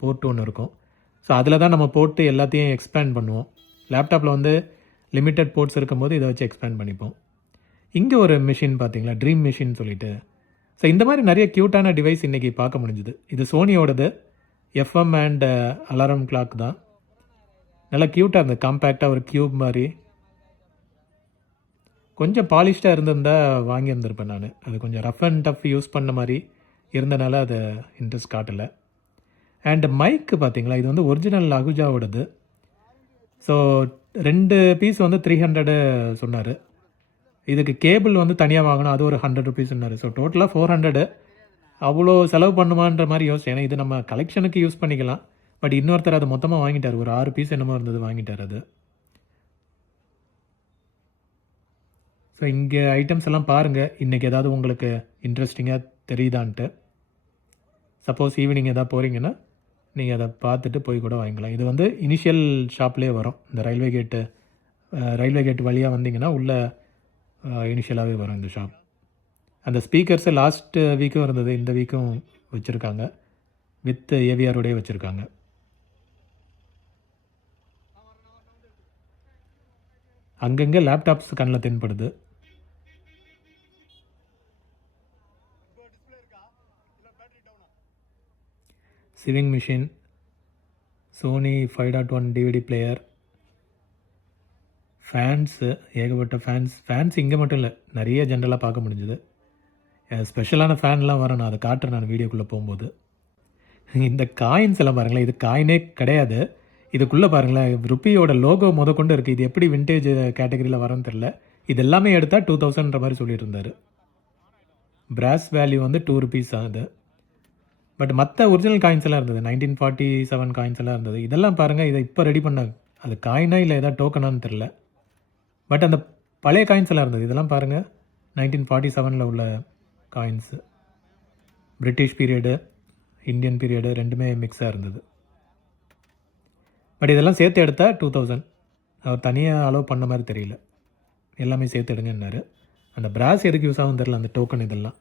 போர்ட் ஒன்று இருக்கும். ஸோ அதில் தான் நம்ம போட்டு எல்லாத்தையும் எக்ஸ்பேண்ட் பண்ணுவோம். லேப்டாப்பில் வந்து லிமிட்டட் போர்ட்ஸ் இருக்கும்போது இதை வச்சு எக்ஸ்பேண்ட் பண்ணிப்போம். இங்கே ஒரு மிஷின் பார்த்தீங்களா, ட்ரீம் மிஷின் சொல்லிட்டு. ஸோ இந்த மாதிரி நிறைய க்யூட்டான டிவைஸ் இன்றைக்கி பார்க்க முடிஞ்சுது. இது சோனியோடது, FM அண்ட் அலாரம் கிளாக் தான். நல்லா க்யூட்டாக இருந்தது, காம்பேக்டாக ஒரு க்யூப் மாதிரி. கொஞ்சம் பாலிஷ்டாக இருந்திருந்தால் வாங்கியிருந்திருப்பேன் நான். அது கொஞ்சம் ரஃப் அண்ட் டஃப் யூஸ் பண்ண மாதிரி இருந்தனால அதை இன்ட்ரெஸ்ட் காட்டலை. அண்ட் மைக்கு பார்த்தீங்களா, இது வந்து ஒரிஜினல் அகுஜாவோடது. ஸோ 2 பீஸ் வந்து 300 சொன்னார். இதுக்கு கேபிள் வந்து தனியாக வாங்கணும், அது ஒரு 100 ருபீஸ் சொன்னார். ஸோ டோட்டலாக 400. அவ்வளோ செலவு பண்ணுமான்ற மாதிரி யோசிச்சேன். ஏன்னா இது நம்ம கலெக்ஷனுக்கு யூஸ் பண்ணிக்கலாம். பட் இன்னொருத்தர் அதை மொத்தமாக வாங்கிட்டார். ஒரு 6 பீஸ் என்னமோ இருந்தது, வாங்கிட்டார் அது. ஸோ இங்கே ஐட்டம்ஸ் எல்லாம் பாருங்கள். இன்றைக்கி ஏதாவது உங்களுக்கு இன்ட்ரெஸ்டிங்காக தெரியுதான்ட்டு. சப்போஸ் ஈவினிங் எதாவது போகிறீங்கன்னா நீங்கள் அதை பார்த்துட்டு போய் கூட வாங்கிக்கலாம். இது வந்து இனிஷியல் ஷாப்லேயே வரும். இந்த ரயில்வே கேட் வழியாக வந்தீங்கன்னா உள்ளே இனிஷியலாகவே வரும் இந்த ஷாப். அந்த ஸ்பீக்கர்ஸு லாஸ்ட் வீக்கும் இருந்தது, இந்த வீக்கும் வச்சுருக்காங்க. வித் ஏவிஆரோடய வச்சுருக்காங்க. அங்கங்கே லேப்டாப்ஸ் கண்ணில் தென்படுது. Sewing machine, Sony 5.1 DVD player, fans, ஏகப்பட்ட ஃபேன்ஸ் இங்கே மட்டும் இல்லை, நிறைய ஜென்ரலாக பார்க்க முடிஞ்சுது. ஸ்பெஷலான ஃபேன்லாம் வரும், நான் அதை காட்டுறேன் நான் வீடியோக்குள்ளே போகும்போது. இந்த காயின்ஸ் எல்லாம் பாருங்களேன், இது காயினே கிடையாது. இதுக்குள்ளே பாருங்களேன், ருப்பியோட லோகோ கொண்டு இருக்குது. இது எப்படி விண்டேஜ் கேட்டகரியில் வரும்னு தெரில. இது எல்லாமே எடுத்தால் 2000ன்ற மாதிரி சொல்லிட்டு இருந்தார். பிராஸ் வேல்யூ வந்து 2 ருபீஸ் ஆகுது. பட் மற்ற ஒரிஜினல் காயின்ஸ் எல்லாம் இருந்தது, 1947 காயின்ஸ் எல்லாம் இருந்தது. இதெல்லாம் பாருங்கள், இதை இப்போ ரெடி பண்ண அது காயினா இல்லை ஏதாவது டோக்கனான்னு தெரில. பட் அந்த பழைய காயின்ஸ் எல்லாம் இருந்தது. இதெல்லாம் பாருங்கள், 1947 உள்ள coins. British period, Indian period ரெண்டுமே மிக்ஸாக இருந்தது. பட் இதெல்லாம் சேர்த்து எடுத்தால் 2000. அவர் தனியாக அலோவ் பண்ண மாதிரி தெரியல. எல்லாமே சேர்த்து எடுங்கன்னாரு. அந்த பிராஸ் எதுக்கு யூஸ் ஆகும் தெரில, அந்த டோக்கன் இதெல்லாம்.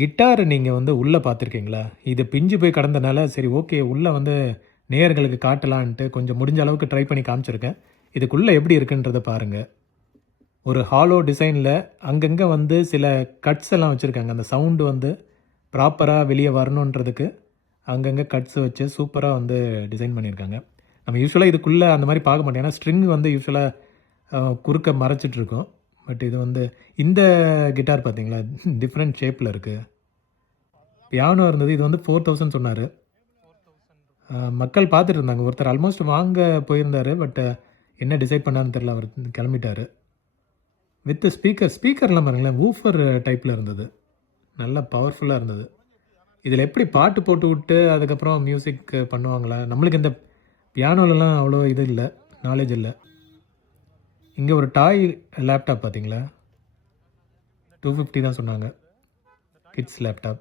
கிட்டார் நீங்கள் வந்து உள்ளே பார்த்துருக்கீங்களா? இது பிஞ்சு போய் கடந்தனால சரி ஓகே உள்ளே வந்து நேயர்களுக்கு காட்டலான்ட்டு கொஞ்சம் முடிஞ்ச அளவுக்கு ட்ரை பண்ணி காமிச்சிருக்கேன். இதுக்குள்ளே எப்படி இருக்குன்றதை பாருங்கள். ஒரு ஹாலோ டிசைனில் அங்கங்கே வந்து சில கட்ஸ் எல்லாம் வச்சுருக்காங்க. அந்த சவுண்டு வந்து ப்ராப்பராக வெளியே வரணுன்றதுக்கு அங்கங்கே கட்ஸ் வச்சு சூப்பராக வந்து டிசைன் பண்ணியிருக்காங்க. நம்ம யூஸ்வலாக இதுக்குள்ளே அந்த மாதிரி பார்க்க மாட்டோம். ஏன்னா ஸ்ட்ரிங் வந்து யூஸ்வலாக குறுக்க மறைச்சிட்ருக்கோம். பட் இது வந்து இந்த கிட்டார் பார்த்தீங்களா, டிஃப்ரெண்ட் ஷேப்பில் இருக்குது. பியானோ இருந்தது, இது வந்து 4000 சொன்னார். மக்கள் பார்த்துட்டு இருந்தாங்க. ஒருத்தர் ஆல்மோஸ்ட் வாங்க போயிருந்தார். பட் என்ன டிசைட் பண்ணான்னு தெரில, அவர் கிளம்பிட்டார். வித் ஸ்பீக்கர்லாம் பாருங்களேன், வூஃபர் டைப்பில் இருந்தது. நல்லா பவர்ஃபுல்லாக இருந்தது. இதில் எப்படி பாட்டு போட்டு விட்டு அதுக்கப்புறம் மியூசிக் பண்ணுவாங்களா? நம்மளுக்கு இந்த பியானோலலாம் அவ்வளோ இது இல்லை, நாலேஜ் இல்லை. இங்கே ஒரு டாய் லேப்டாப் பார்த்தீங்களா? 250 தான் சொன்னாங்க, கிட்ஸ் லேப்டாப்.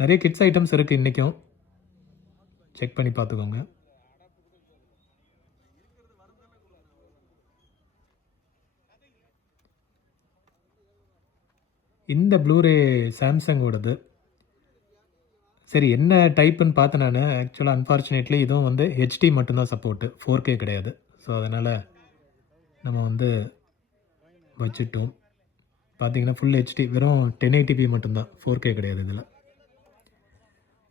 நிறைய கிட்ஸ் ஐட்டம்ஸ் இருக்குது இன்றைக்கும், செக் பண்ணி பார்த்துக்கோங்க. இந்த ப்ளூரே சாம்சங்கோடது. சரி, என்ன டைப்புன்னு பார்த்தேன் நான். ஆக்சுவலாக அன்ஃபார்ச்சுனேட்லி இதுவும் வந்து ஹெச்டி மட்டும்தான் சப்போர்ட்டு, 4K கிடையாது. ஸோ அதனால் நம்ம வந்து வச்சுட்டோம். பார்த்தீங்கன்னா ஃபுல் ஹெச்டி, வெறும் 1080p மட்டும்தான், 4K கிடையாது இதில்.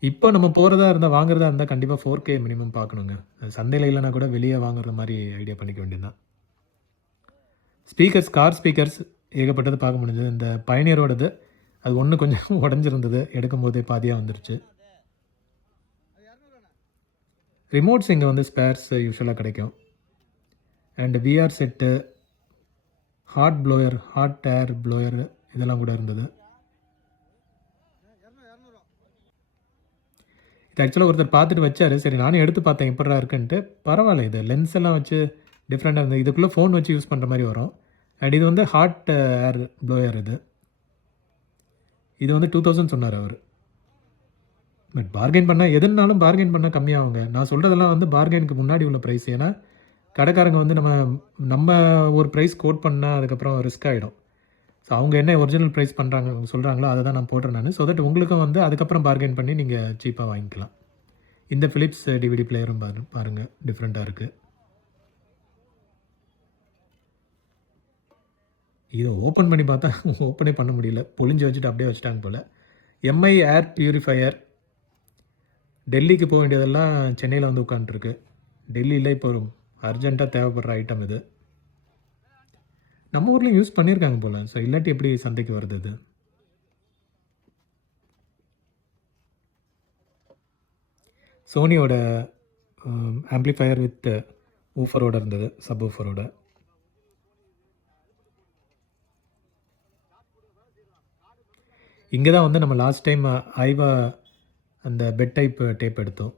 இப்போ நம்ம போகிறதா இருந்தால், வாங்குறதா இருந்தால் கண்டிப்பாக 4K மினிமம் பார்க்கணுங்க. சந்தையில் இல்லைனா கூட வெளியே வாங்குற மாதிரி ஐடியா பண்ணிக்க வேண்டியதுதான். ஸ்பீக்கர்ஸ், கார் ஸ்பீக்கர்ஸ் ஏகப்பட்டது பார்க்க முடிஞ்சது. இந்த பயணியரோடது அது ஒன்று கொஞ்சம் உடஞ்சிருந்தது, எடுக்கும்போதே பாதியாக வந்துருச்சு. ரிமோட்ஸ் இங்கே வந்து ஸ்பேர்ஸ் யூஸ்வலாக கிடைக்கும். And VR set, hot blower, hot air blower இதெல்லாம் கூட இருந்தது. இது ஆக்சுவலாக ஒருத்தர் பார்த்துட்டு வச்சார். சரி, நானும் எடுத்து பார்த்தேன் எப்படா இருக்குன்ட்டு. பரவாயில்ல, இது லென்ஸ் எல்லாம் வச்சு டிஃப்ரெண்ட்டாக இருந்தது. இதுக்குள்ளே ஃபோன் வச்சு யூஸ் பண்ணுற மாதிரி வரும். அண்ட் இது வந்து ஹாட் ஏர் ப்ளோயர். இது வந்து 2000 சொன்னார் அவர். பட் பார்கெயின் பண்ணால், எதுனாலும் பார்கெயின் பண்ணால் கம்மியாகுங்க. நான் சொல்கிறதெல்லாம் வந்து பார்கெயினுக்கு முன்னாடி உள்ள ப்ரைஸ். ஏன்னா கடைக்காரங்க வந்து நம்ம ஒரு ப்ரைஸ் கோட் பண்ணால் அதுக்கப்புறம் ரிஸ்க் ஆகிடும். ஸோ அவங்க என்ன ஒரிஜினல் ப்ரைஸ் பண்ணுறாங்க சொல்கிறாங்களோ அதை தான் நான் போடுறேன் நான். ஸோ தட் உங்களுக்கும் வந்து அதுக்கப்புறம் பார்கெயின் பண்ணி நீங்கள் சீப்பாக வாங்கிக்கலாம். இந்த ஃபிலிப்ஸ் டிவிடி பிளேயரும் பாருங்கள், டிஃப்ரெண்ட்டாக இருக்குது. இதை ஓப்பன் பண்ணி பார்த்தா ஓப்பனே பண்ண முடியல, பொழிஞ்சு வச்சுட்டு அப்படியே வச்சுட்டாங்க போல். Mi air purifier. டெல்லிக்கு போக வேண்டியதெல்லாம் சென்னையில் வந்து உட்காந்துருக்கு. டெல்லியில் இப்போ அர்ஜென்ட்டாக தேவைப்படுற ஐட்டம் இது. நம்ம ஊர்லேயும் யூஸ் பண்ணியிருக்காங்க போல். ஸோ இல்லாட்டி எப்படி சந்தைக்கு வருது இது? சோனியோட ஆம்ப்ளிஃபையர் வித் ஊஃபரோட இருந்தது, சப் ஊஃபரோட. இங்கே தான் வந்து நம்ம லாஸ்ட் டைம் ஐவா அந்த பெட் டைப் டேப் எடுத்தோம்.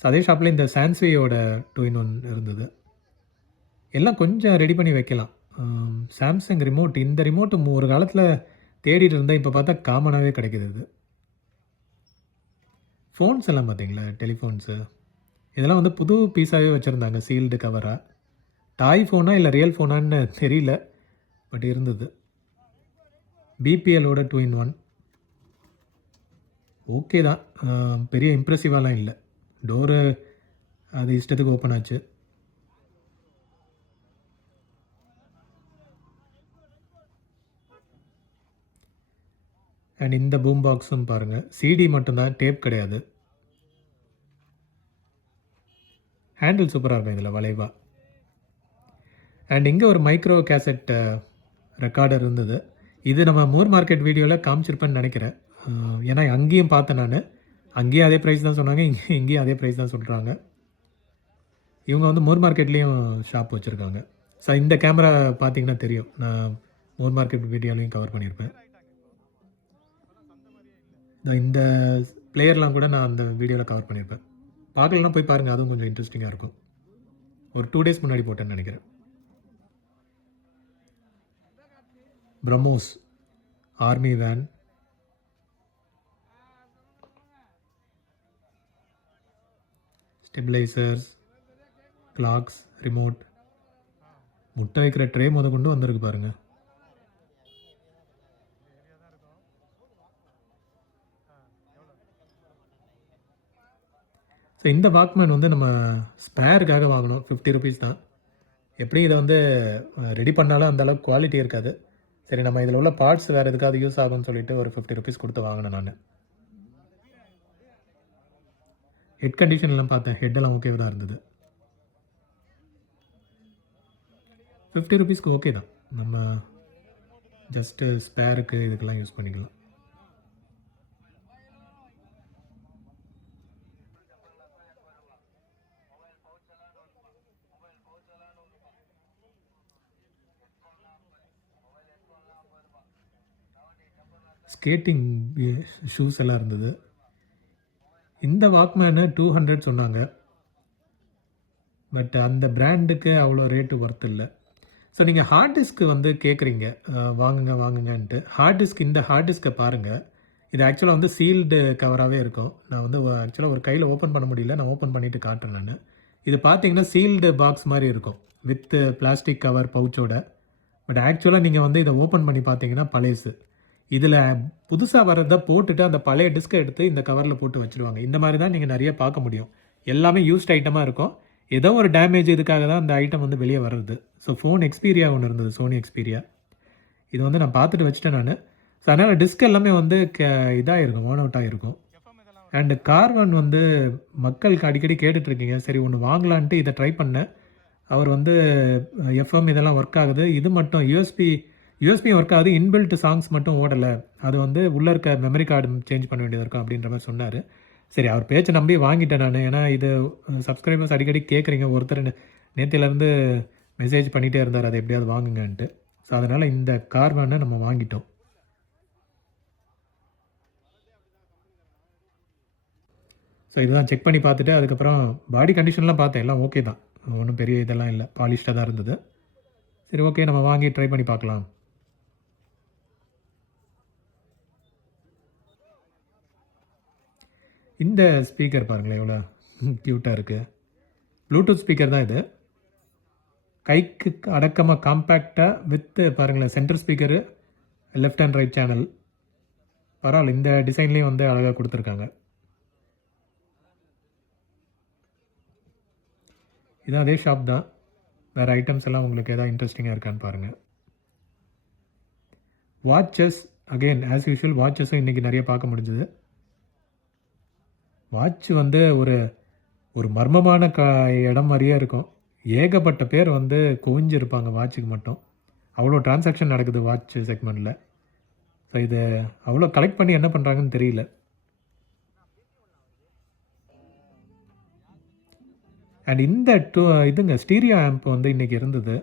ஸோ அதே ஷாப்பில் இந்த சாம்சங்கோட 2-in-1 இருந்தது. எல்லாம் கொஞ்சம் ரெடி பண்ணி வைக்கலாம். சாம்சங் ரிமோட், இந்த ரிமோட் ஒரு காலத்தில் தேடிட்டு இருந்தேன், இப்போ பார்த்தா காமனாகவே கிடைக்கிது இது. ஃபோன்ஸ் எல்லாம் பார்த்தீங்களா, டெலிஃபோன்ஸு இதெல்லாம் வந்து புது பீஸாகவே வச்சுருந்தாங்க, சீல்டு கவராக. டாய் ஃபோனா இல்லை ரியல் ஃபோனான்னு தெரியல, பட் இருந்தது. பிபிஎலோட 2-in-1 ஓகே தான், பெரிய இம்ப்ரெசிவாலாம் இல்லை. டோரு அது இஷ்டத்துக்கு ஓப்பன் ஆச்சு. அண்ட் இந்த பூம் பாக்ஸும் பாருங்கள், சிடி மட்டும்தான், டேப் கிடையாது. ஹேண்டில் சூப்பராக இருக்கும் இதில், வளைவா. அண்ட் இங்கே ஒரு மைக்ரோ கேசட் ரெக்கார்டர் இருந்தது. இது நம்ம மூர் மார்க்கெட் வீடியோவில் காமிச்சிருப்பேன்னு நினைக்கிறேன். ஏன்னா அங்கேயும் பார்த்தேன் நான், அங்கேயும் அதே ப்ரைஸ் தான் சொன்னாங்க, இங்கேயும் அதே ப்ரைஸ் தான் சொல்கிறாங்க. இவங்க வந்து மூர் மார்க்கெட்லேயும் ஷாப் வச்சுருக்காங்க. ஸோ இந்த கேமரா பார்த்தீங்கன்னா தெரியும், நான் மூர் மார்க்கெட் வீடியோலையும் கவர் பண்ணியிருப்பேன். இந்த பிளேயர்லாம் கூட நான் அந்த வீடியோவில் கவர் பண்ணியிருப்பேன். பார்க்கலாம், போய் பாருங்கள், அதுவும் கொஞ்சம் இன்ட்ரெஸ்டிங்காக இருக்கும். ஒரு 2 days முன்னாடி போட்டேன்னு நினைக்கிறேன். BrahMos army van. Stabilisers, clocks, remote, முட்டை வைக்கிற ட்ரே கொண்டு வந்திருக்கு பாருங்கள். ஸோ இந்த வாக்மேன் வந்து நம்ம ஸ்பேருக்காக வாங்கணும், 50 rupees தான். எப்படி இதை வந்து ரெடி பண்ணாலும் அந்தளவுக்கு குவாலிட்டி இருக்காது. சரி, நம்ம இதில் உள்ள பார்ட்ஸ் வேறு எதுக்காவது யூஸ் ஆகும்னு சொல்லிட்டு ஒரு 50 rupees கொடுத்து வாங்கினேன் நான். ஹெட் கண்டிஷன்லாம் பார்த்தேன், ஹெட்டெல்லாம் ஓகே தான் இருந்தது. 50 rupees ஓகே தான், நம்ம ஜஸ்ட்டு ஸ்பேருக்கு இதுக்கெல்லாம் யூஸ் பண்ணிக்கலாம். ஸ்கேட்டிங் ஷூஸ் எல்லாம் இருந்தது. இந்த வாக்மேனு 200 சொன்னாங்க. பட் அந்த பிராண்டுக்கு அவ்வளோ ரேட்டு ஒர்த் இல்லை. ஸோ நீங்கள் ஹார்ட் டிஸ்க்கு வந்து கேட்குறீங்க வாங்குங்கன்ட்டு. ஹார்ட் டிஸ்க், இந்த ஹார்ட் டிஸ்க்கை பாருங்கள். இது ஆக்சுவலாக வந்து சீல்டு கவராகவே இருக்கும். நான் வந்து ஆக்சுவலாக ஒரு கையில் ஓப்பன் பண்ண முடியல, நான் ஓப்பன் பண்ணிவிட்டு காட்டுறேன் நான். இது பார்த்தீங்கன்னா சீல்டு பாக்ஸ் மாதிரி இருக்கும் வித் பிளாஸ்டிக் கவர் பவுச்சோட. பட் ஆக்சுவலாக நீங்கள் வந்து இதை ஓப்பன் பண்ணி பார்த்தீங்கன்னா பழையசு. இதில் புதுசாக வர்றதை போட்டுட்டு அந்த பழைய டிஸ்கை எடுத்து இந்த கவரில் போட்டு வச்சுருவாங்க. இந்த மாதிரி தான் நீங்கள் நிறைய பார்க்க முடியும். எல்லாமே யூஸ்ட் ஐட்டமாக இருக்கும். ஏதோ ஒரு டேமேஜ் இதுக்காக தான் அந்த ஐட்டம் வந்து வெளியே வர்றது. ஸோ ஃபோன் எக்ஸ்பீரியா ஒன்று இருந்தது, சோனி எக்ஸ்பீரியா. இது வந்து நான் பார்த்துட்டு வச்சுட்டேன் நான். ஸோ அதனால் டிஸ்க் எல்லாமே வந்து இதாக இருக்கும், ஓன் அவுட்டாக இருக்கும். அண்டு கார்வன் வந்து மக்களுக்கு அடிக்கடி கேட்டுட்ருக்கீங்க. சரி ஒன்று வாங்கலான்ட்டு இதை ட்ரை பண்ணேன். அவர் வந்து எஃப்எம் இதெல்லாம் ஒர்க் ஆகுது, இது மட்டும் யூஎஸ்பியும் ஒர்க் ஆகுது, இன்பில்ட் சாங்ஸ் மட்டும் ஓடலை, அது வந்து உள்ளே இருக்க மெமரி கார்டு சேஞ்ச் பண்ண வேண்டியது இருக்கும் அப்படின்ற மாதிரி சொன்னார். சரி அவர் பேச்சை நம்பி வாங்கிட்டேன் நான். ஏன்னா இது சப்ஸ்கிரைபர்ஸ் அடிக்கடி கேட்குறீங்க. ஒருத்தர் நேற்றுலேருந்து மெசேஜ் பண்ணிகிட்டே இருந்தார் அதை எப்படியாவது வாங்குங்கன்ட்டு. ஸோ அதனால் இந்த கார்வனை நம்ம வாங்கிட்டோம். ஸோ இதுதான் செக் பண்ணி பார்த்துட்டு அதுக்கப்புறம் பாடி கண்டிஷன்லாம் பார்த்தேன், எல்லாம் ஓகே தான், ஒன்றும் பெரிய இதெல்லாம் இல்லை, பாலிஷ்டாக தான் இருந்தது. சரி ஓகே நம்ம வாங்கி ட்ரை பண்ணி பார்க்கலாம். இந்த ஸ்பீக்கர் பாருங்களேன் எவ்வளோ க்யூட்டாக இருக்குது. ப்ளூடூத் ஸ்பீக்கர் தான் இது. கைக்கு அடக்கமாக காம்பேக்டாக வித்து பாருங்களேன், centre speaker, left and right channel. பரவாயில்ல, இந்த டிசைன்லேயும் வந்து அழகாக கொடுத்துருக்காங்க. இது அதே ஷாப் தான். வேறு ஐட்டம்ஸ் எல்லாம் உங்களுக்கு எதாவது இன்ட்ரெஸ்டிங்காக இருக்கான்னு பாருங்கள். வாட்சஸ் அகெயின் ஆஸ் யூஷுவல் வாட்சஸும் இன்றைக்கி நிறைய பார்க்க முடிஞ்சுது. வாட்ச் வந்து ஒரு மர்மமான இடம் மாதிரியே இருக்கும். ஏகப்பட்ட பேர் வந்து குவிஞ்சிருப்பாங்க வாட்சுக்கு மட்டும். அவ்வளோ டிரான்சாக்ஷன் நடக்குது வாட்ச் செக்மெண்ட்டில். ஸோ இதை அவ்வளோ கலெக்ட் பண்ணி என்ன பண்ணுறாங்கன்னு தெரியல. அண்ட் இந்த இதுங்க ஸ்டீரியோ ஆம்ப் வந்து இன்றைக்கி இருந்தது.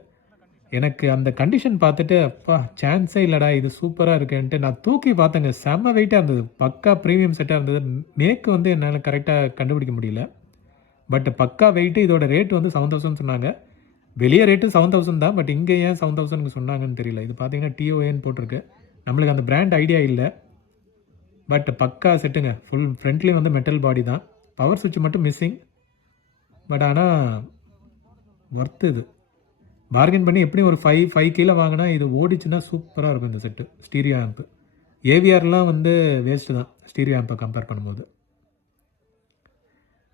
எனக்கு அந்த கண்டிஷன் பார்த்துட்டு அப்பா சான்ஸே இல்லைடா, இது சூப்பராக இருக்குன்ட்டு நான் தூக்கி பார்த்தேங்க. செம்ம வெயிட்டாக இருந்தது, பக்கா ப்ரீமியம் செட்டாக இருந்தது. மேக்கு வந்து என்னால் கரெக்டாக கண்டுபிடிக்க முடியல. பட் பக்கா வெயிட்டு. இதோட ரேட் வந்து 7000 சொன்னாங்க. வெளியே ரேட்டு 7000 தான். பட் இங்கே ஏன் 7000 சொன்னாங்கன்னு தெரியல. இது பார்த்தீங்கன்னா டிஓஏன்னு போட்டிருக்கு. நம்மளுக்கு அந்த பிராண்ட் ஐடியா இல்லை. பட் பக்கா செட்டுங்க. ஃபுல் ஃப்ரண்ட்லேயும் வந்து மெட்டல் பாடி தான். பவர் சுவிட்ச் மட்டும் மிஸ்ஸிங். பட் ஆனால் ஒர்த்து இது. பார்கெயின் பண்ணி எப்படியும் ஒரு 5 கீழே வாங்கினா இது ஓடிச்சுன்னா சூப்பராக இருக்கும் இந்த செட்டு. ஸ்டீரியோ ஆம்ப்பு ஏவிஆர்லாம் வந்து வேஸ்ட்டு தான் ஸ்டீரியோ ஆம்பை கம்பேர் பண்ணும்போது.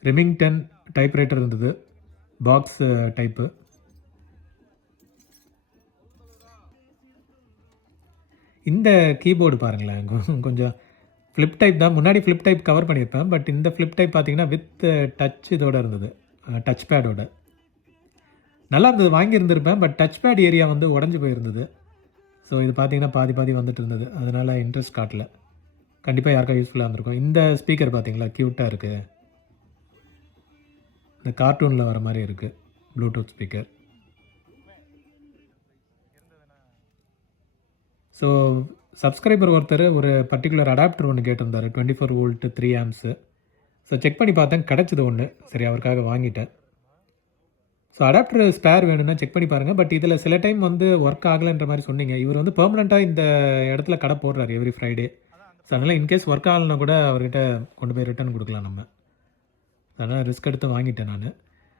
ரெமிங்டன் டைப்ரைட்டர் இருந்தது, பாக்ஸ் டைப்பு. இந்த கீபோர்டு பாருங்களேன், கொஞ்சம் ஃப்ளிப் டைப் தான். முன்னாடி ஃப்ளிப் டைப் கவர் பண்ணியிருப்பேன். பட் இந்த ஃப்ளிப் டைப் பார்த்தீங்கன்னா வித் டச் இதோடு இருந்தது, டச் பேடோட. நல்லா இருந்தது, வாங்கியிருந்திருப்பேன். பட் டச் பேட் ஏரியா வந்து உடஞ்சி போயிருந்தது. ஸோ இது பார்த்தீங்கன்னா பாதி வந்துட்டு இருந்தது. அதனால் இன்ட்ரெஸ்ட் காட்டல. கண்டிப்பாக யாருக்கா யூஸ்ஃபுல்லாக இருந்திருக்கும். இந்த ஸ்பீக்கர் பார்த்தீங்களா க்யூட்டாக இருக்குது. இந்த கார்ட்டூனில் வர மாதிரி இருக்குது ப்ளூடூத் ஸ்பீக்கர். ஸோ சப்ஸ்கிரைபர் ஒருத்தர் ஒரு பர்டிகுலர் அடாப்டர் ஒன்று கேட்டிருந்தார், 24 வோல்ட் 3 ஆம்ஸு. ஸோ செக் பண்ணி பார்த்தேன், கிடச்சிது ஒன்று. சரி அவருக்காக வாங்கிட்டேன். ஸோ அடாப்டர் ஸ்பேர் வேணும்னா செக் பண்ணி பாருங்கள். பட் இதில் சில டைம் வந்து ஒர்க் ஆகலைன்ற மாதிரி சொன்னீங்க. இவர் வந்து பெர்மனெண்ட்டாக இந்த இடத்துல கடை போடுறாரு எவ்ரி ஃப்ரைடே. ஸோ அதனால் இன்கேஸ் ஒர்க் ஆகலைன்னா கூட அவர்கிட்ட கொண்டு போய் ரிட்டர்ன் கொடுக்கலாம் நம்ம. அதனால் ரிஸ்க் எடுத்து வாங்கிட்டேன் நான்.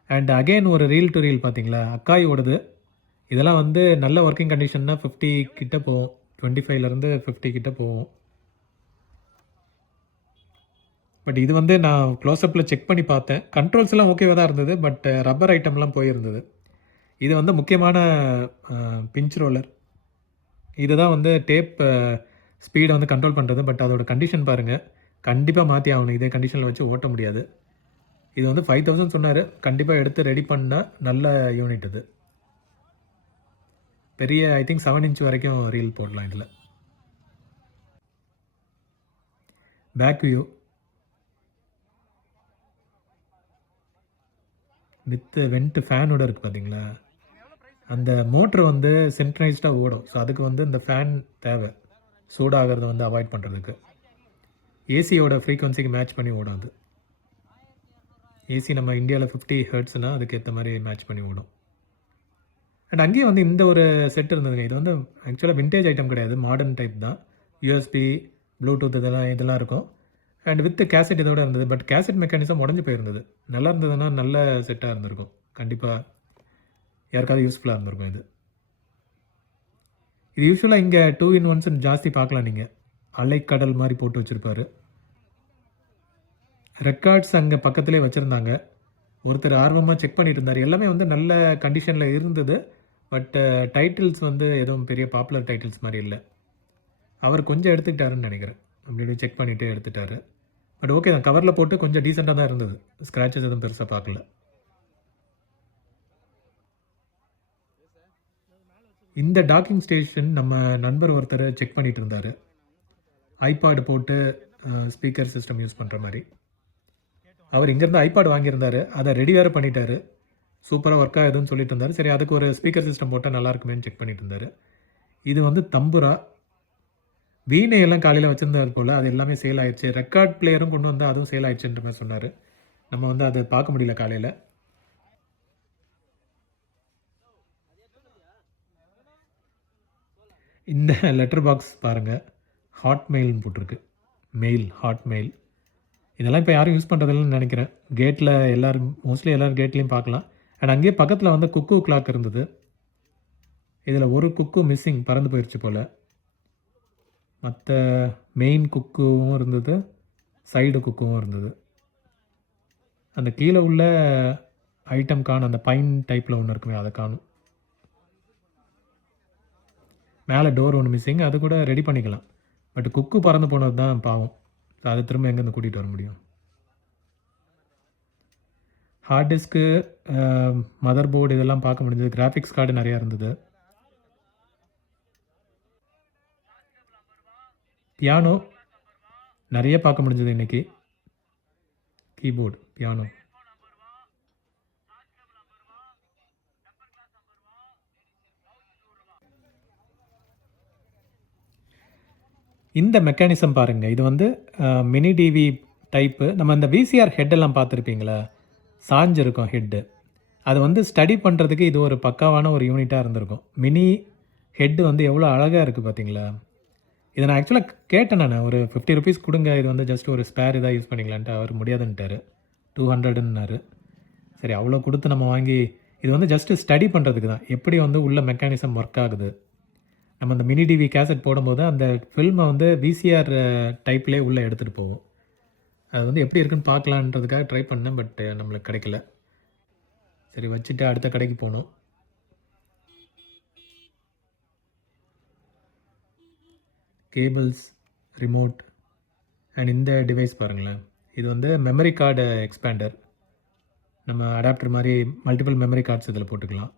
அண்ட் அகெயின் ஒரு ரீல் டு ரீல் பார்த்தீங்களா, அக்காய் ஓடுது. இதெல்லாம் வந்து நல்ல ஒர்க்கிங் கண்டிஷன்னா 50 கிட்ட போகும், 25லேருந்து 50 கிட்ட போகும். பட் இது வந்து நான் க்ளோஸ்அப்பில் செக் பண்ணி பார்த்தேன். கண்ட்ரோல்ஸ் எல்லாம் ஓகேவாக தான் இருந்தது. பட் ரப்பர் ஐட்டம்லாம் போயிருந்தது. இது வந்து முக்கியமான பிஞ்ச் ரோலர். இதுதான் வந்து டேப் ஸ்பீடை வந்து கண்ட்ரோல் பண்ணுறது. பட் அதோட கண்டிஷன் பாருங்கள், கண்டிப்பாக மாற்றி ஆகணும். இதே கண்டிஷனில் வச்சு ஓட்ட முடியாது. இது வந்து 5000 சொன்னார். கண்டிப்பாக எடுத்து ரெடி பண்ணால் நல்ல யூனிட் இது. பெரிய ஐ திங்க் 7 இன்ச் வரைக்கும் ரீல் போடலாம் இதில். பேக் வியூ வித் வெண்ட் ஃபேனோட இருக்குது பார்த்தீங்களா. அந்த மோட்ரு வந்து சென்ட்ரலைஸ்டாக ஓடும். ஸோ அதுக்கு வந்து இந்த ஃபேன் தேவை. சூடாகிறத வந்து அவாய்ட் பண்ணுறதுக்கு. ஏசியோட ஃப்ரீக்வன்சிக்கு மேட்ச் பண்ணி ஓடாது. ஏசி நம்ம இந்தியாவில் 50 ஹெர்ட்ஸ்னால் அதுக்கேற்ற மாதிரி மேட்ச் பண்ணி ஓடும். அண்ட் அங்கேயும் வந்து இந்த ஒரு செட் இருந்ததுங்க. இது வந்து ஆக்சுவலாக விண்டேஜ் ஐட்டம் கிடையாது, மாடர்ன் டைப் தான். யூஎஸ்பி, ப்ளூடூத் இதெல்லாம் இருக்கும். அண்ட் வித் கேசட் இதோட இருந்தது. பட் கேசட் மெக்கானிசம் உடஞ்சி போயிருந்தது. நல்லா இருந்ததுன்னா நல்ல செட்டாக இருந்திருக்கும். கண்டிப்பாக யாருக்காவது யூஸ்ஃபுல்லாக இருந்திருக்கும் இது. இது யூஸ்வலாக இங்கே 2-in-1 ஜாஸ்தி பார்க்கலாம் நீங்கள். அலைக்கடல் மாதிரி போட்டு வச்சுருப்பாரு. ரெக்கார்ட்ஸ் அங்கே பக்கத்துலேயே வச்சுருந்தாங்க. ஒருத்தர் ஆர்வமாக செக் பண்ணிட்டு இருந்தார். எல்லாமே வந்து நல்ல கண்டிஷனில் இருந்தது. பட் டைட்டில்ஸ் வந்து எதுவும் பெரிய பாப்புலர் டைட்டில்ஸ் மாதிரி இல்லை. அவர் கொஞ்சம் எடுத்துக்கிட்டாருன்னு நினைக்கிறேன். அப்படி செக் பண்ணிவிட்டு எடுத்துட்டாரு. பட் ஓகே தான், கவரில் போட்டு கொஞ்சம் டீசெண்டாக தான் இருந்தது. ஸ்க்ராச்சஸ் எதுவும் பெருசாக பார்க்கல. இந்த டாக்கிங் ஸ்டேஷன் நம்ம நண்பர் ஒருத்தர் செக் பண்ணிட்டு இருந்தார். ஐபாடு போட்டு ஸ்பீக்கர் சிஸ்டம் யூஸ் பண்ணுற மாதிரி. அவர் இங்கேருந்து ஐபாடு வாங்கியிருந்தார். அதை ரெடி வேறு பண்ணிட்டாரு. சூப்பராக ஒர்க் ஆகுதுன்னு சொல்லிட்டு இருந்தார். சரி, அதுக்கு ஒரு ஸ்பீக்கர் சிஸ்டம் போட்டால் நல்லா இருக்குமேன்னு செக் பண்ணிட்டு இருந்தார். இது வந்து தம்புரா வீணையெல்லாம் காலையில் வச்சுருந்தாரு போல். அது எல்லாமே சேல் ஆயிடுச்சு. ரெக்கார்ட் பிளேயரும் கொண்டு வந்தால் அதுவும் சேல் ஆயிடுச்சுன்ற மாதிரி சொன்னார். நம்ம வந்து அதை பார்க்க முடியல காலையில். இந்த லெட்டர் பாக்ஸ் பாருங்கள், ஹாட்மெயில்னு போட்டிருக்கு. ஹாட்மெயில் இதெல்லாம் இப்போ யாரும் யூஸ் பண்ணுறதில்லன்னு நினைக்கிறேன். கேட்டில் மோஸ்ட்லி எல்லோரும் கேட்லேயும் பார்க்கலாம். அண்ட் அங்கேயே பக்கத்தில் வந்து குக்கு கிளாக் இருந்தது. இதில் ஒரு குக்கு மிஸ்ஸிங், பறந்து போயிடுச்சு போல். மற்ற மெயின் குக்கும் இருந்தது, சைடு குக்கும் இருந்தது. அந்த கீழே உள்ள ஐட்டம் காணும். அந்த பைன் டைப்பில் ஒன்று இருக்குமே, அதை காணும். மேலே டோர் ஒன்று மிஸ்ஸிங், அது கூட ரெடி பண்ணிக்கலாம். பட் குக்கு பறந்து போனது தான் பாவம். அதை திரும்ப எங்கேருந்து கூட்டிகிட்டு வர முடியும்? ஹார்ட் டிஸ்க்கு, மதர் போர்டு இதெல்லாம் பார்க்க முடிஞ்சது. கிராஃபிக்ஸ் கார்டு நிறையா இருந்தது. பியானோ நிறைய பார்க்க முடிஞ்சது இன்றைக்கி. Keyboard, piano. இந்த மெக்கானிசம் பாருங்கள். இது வந்து மினி டிவி டைப்பு. நம்ம இந்த விசிஆர் ஹெட்டெல்லாம் பார்த்துருப்பீங்களா, சாஞ்சிருக்கும் ஹெட்டு. அது வந்து ஸ்டடி பண்ணுறதுக்கு இது ஒரு பக்காவான ஒரு யூனிட்டாக இருந்திருக்கும். மினி ஹெட்டு வந்து எவ்வளோ அழகாக இருக்குது பார்த்தீங்களா. இதை நான் ஆக்சுவலாக கேட்டேன். நான் ஒரு 50 ருபீஸ் கொடுங்க, இது வந்து ஜஸ்ட் ஒரு ஸ்பேர் இதாக யூஸ் பண்ணிக்கலான்ட்டு. அவர் முடியாதுன்ட்டார். 200ன்னாரு. சரி, அவ்வளோ கொடுத்து நம்ம வாங்கி, இது வந்து ஜஸ்ட்டு ஸ்டடி பண்ணுறதுக்கு தான், எப்படி வந்து உள்ள மெக்கானிசம் ஒர்க் ஆகுது. நம்ம அந்த மினி டிவி கேசட் போடும்போது அந்த ஃபில்மை வந்து விசிஆர் டைப்லேயே உள்ளே எடுத்துகிட்டு போகும். அது வந்து எப்படி இருக்குன்னு பார்க்கலான்றதுக்காக ட்ரை பண்ணேன். பட் நம்மளுக்கு கிடைக்கல. சரி, வச்சுட்டு அடுத்த கடைக்கு போகணும். கேபிள்ஸ், ரிமோட் அண்ட் இந்த டிவைஸ் பாருங்களேன். இது வந்து மெமரி கார்டு எக்ஸ்பேண்டர். நம்ம அடாப்டர் மாதிரி மல்டிபிள் மெமரி கார்ட்ஸ் இதில் போட்டுக்கலாம்.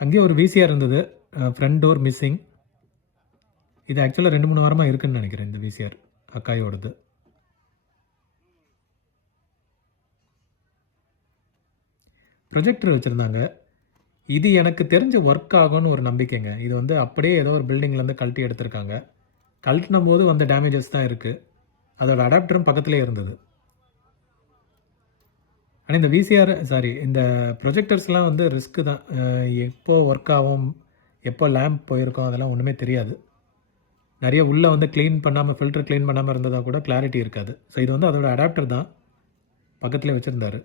அங்கேயே ஒரு விசிஆர் இருந்தது, ஃப்ரண்ட் டோர் மிஸ்ஸிங். இது ஆக்சுவலாக 2-3 வாரமாக இருக்குதுன்னு நினைக்கிறேன். இந்த விசிஆர் அக்காயோடது. ப்ரொஜெக்டர் வச்சுருந்தாங்க. இது எனக்கு தெரிஞ்சு ஒர்க் ஆகும்னு ஒரு நம்பிக்கைங்க. இது வந்து அப்படியே ஏதோ ஒரு பில்டிங்லேருந்து கழட்டி எடுத்திருக்காங்க. கழட்டின போது வந்த டேமேஜஸ் தான் இருக்குது. அதோட அடாப்டரும் பக்கத்துலேயே இருந்தது. ஆனால் இந்த ப்ரொஜெக்டர்ஸ்லாம் வந்து ரிஸ்க்கு தான். எப்போ ஒர்க் ஆகும், எப்போ லேம்ப் போயிருக்கோம், அதெல்லாம் ஒன்றுமே தெரியாது. நிறைய உள்ளே வந்து ஃபில்டர் க்ளீன் பண்ணாமல் இருந்ததாக கூட கிளாரிட்டி இருக்காது. ஸோ இது வந்து அதோட அடாப்டர் தான், பக்கத்துலேயே வச்சுருந்தாரு.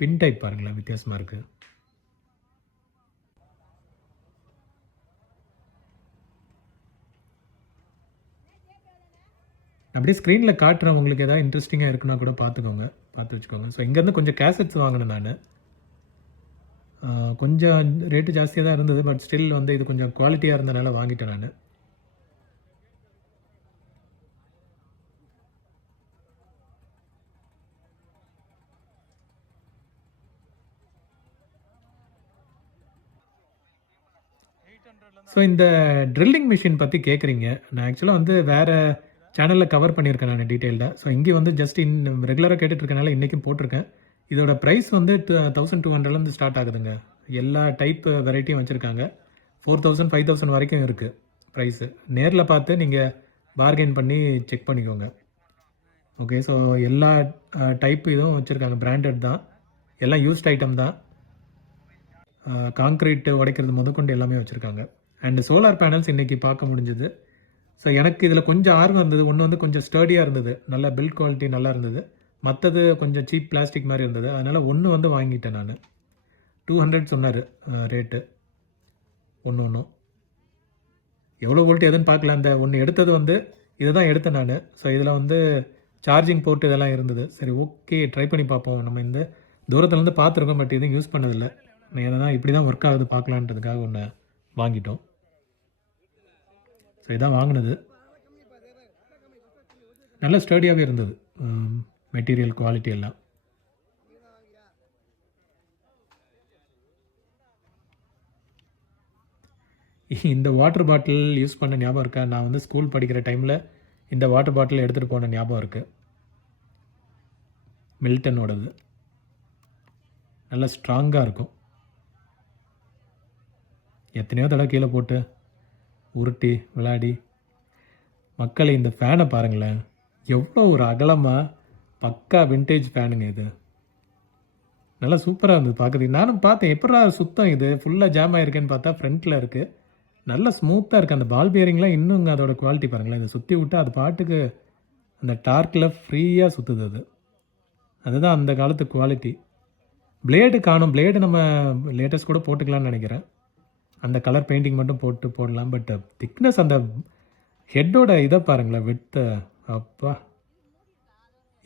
பின் டைப் பாருங்களேன், வித்தியாசமாக இருக்குது. அப்படியே ஸ்க்ரீனில் காட்டுறேன். உங்களுக்கு எதாவது இன்ட்ரெஸ்டிங்காக இருக்குன்னா கூட பார்த்து வச்சுக்கோங்க. ஸோ இங்கேருந்து கொஞ்சம் கேசட்ஸ் வாங்கினேன் நான். கொஞ்சம் ரேட்டு ஜாஸ்தியாக தான் இருந்தது. பட் ஸ்டில் வந்து இது கொஞ்சம் குவாலிட்டியாக இருந்தனால வாங்கிட்டேன் நான். ஸோ இந்த ட்ரில்லிங் மிஷின் பற்றி கேட்குறீங்க. நான் ஆக்சுவலாக வந்து வேறு சேனலில் கவர் பண்ணியிருக்கேன் நான் டீட்டெயில்டாக. ஸோ இங்கே வந்து ஜஸ்ட் ரெகுலராக கேட்டுட்ருக்கனால இன்றைக்கும் போட்டிருக்கேன். இதோட ப்ரைஸ் வந்து 1200 ஸ்டார்ட் ஆகுதுங்க. எல்லா டைப் வெரைட்டியும் வச்சுருக்காங்க. 4000 5000 வரைக்கும் இருக்குது ப்ரைஸு. நேரில் பார்த்து நீங்கள் பார்கெயின் பண்ணி செக் பண்ணிக்கோங்க. ஓகே, ஸோ எல்லா டைப் இதுவும் வச்சுருக்காங்க, பிராண்டட் தான், எல்லாம் யூஸ்ட் ஐட்டம் தான். காங்க்ரீட் உடைக்கிறது முதற்கொண்டு எல்லாமே வச்சுருக்காங்க. அண்டு சோலார் பேனல்ஸ் இன்றைக்கி பார்க்க முடிஞ்சுது. ஸோ எனக்கு இதில் கொஞ்சம் ஆர்வம் இருந்தது. ஒன்று வந்து கொஞ்சம் ஸ்டர்டியாக இருந்தது, நல்ல பில்ட் குவாலிட்டி நல்லா இருந்தது. மற்றது கொஞ்சம் சீப் பிளாஸ்டிக் மாதிரி இருந்தது. அதனால் ஒன்று வந்து வாங்கிட்டேன் நான். 200 சொன்னார் ரேட்டு ஒன்றும். எவ்வளோ வோல்ட் எதுன்னு பார்க்கல. அந்த ஒன்று எடுத்தது வந்து இதை தான் எடுத்தேன் நான். ஸோ இதில் வந்து சார்ஜிங் போர்ட் இதெல்லாம் இருந்தது. சரி, ஓகே, ட்ரை பண்ணி பார்ப்போம். நம்ம இந்த தூரத்துலேருந்து பார்த்துருக்கோம், பட் எதுவும் யூஸ் பண்ணதில்லை. எதனா இப்படி தான் ஒர்க் ஆகுது பார்க்கலான்றதுக்காக ஒன்று வாங்கிட்டோம். ஸோ இதான் வாங்கினது. நல்ல ஸ்டடியாகவே இருந்தது, மெட்டீரியல் குவாலிட்டி எல்லாம். இந்த வாட்டர் பாட்டில் யூஸ் பண்ண ஞாபகம் இருக்கா? நான் வந்து ஸ்கூல் படிக்கிற டைமில் இந்த வாட்டர் பாட்டில் எடுத்துகிட்டு போன ஞாபகம் இருக்குது. மில்டனோடது. நல்லா ஸ்ட்ராங்காக இருக்கும். எத்தனையோ தடவை கீழே போட்டு உருட்டி விளையாடி. மக்களை இந்த ஃபேனை பாருங்களேன், எவ்வளோ ஒரு அகலமாக பக்கா விண்டேஜ் ஃபேனுங்க இது. நல்லா சூப்பராக இருந்தது பார்க்குறதுக்கு. நானும் பார்த்தேன், எப்படா சுத்தம் இது ஃபுல்லாக ஜாம் ஆகிருக்கேன்னு பார்த்தா ஃப்ரண்ட்டில் இருக்குது. நல்லா ஸ்மூத்தாக இருக்குது. அந்த பால் பியரிங்லாம் இன்னும் அதோட குவாலிட்டி பாருங்களேன். இதை சுற்றி விட்டால் அது பாட்டுக்கு அந்த டார்க்கில் ஃப்ரீயாக சுற்றுது அது. அதுதான் அந்த காலத்து குவாலிட்டி. பிளேடு காணும். பிளேடு நம்ம லேட்டஸ்ட் கூட போட்டுக்கலாம்னு நினைக்கிறேன். அந்த கலர் பெயிண்டிங் மட்டும் போடலாம். பட் திக்னஸ், அந்த ஹெட்டோட இதை பாருங்களேன், வித்து அப்பா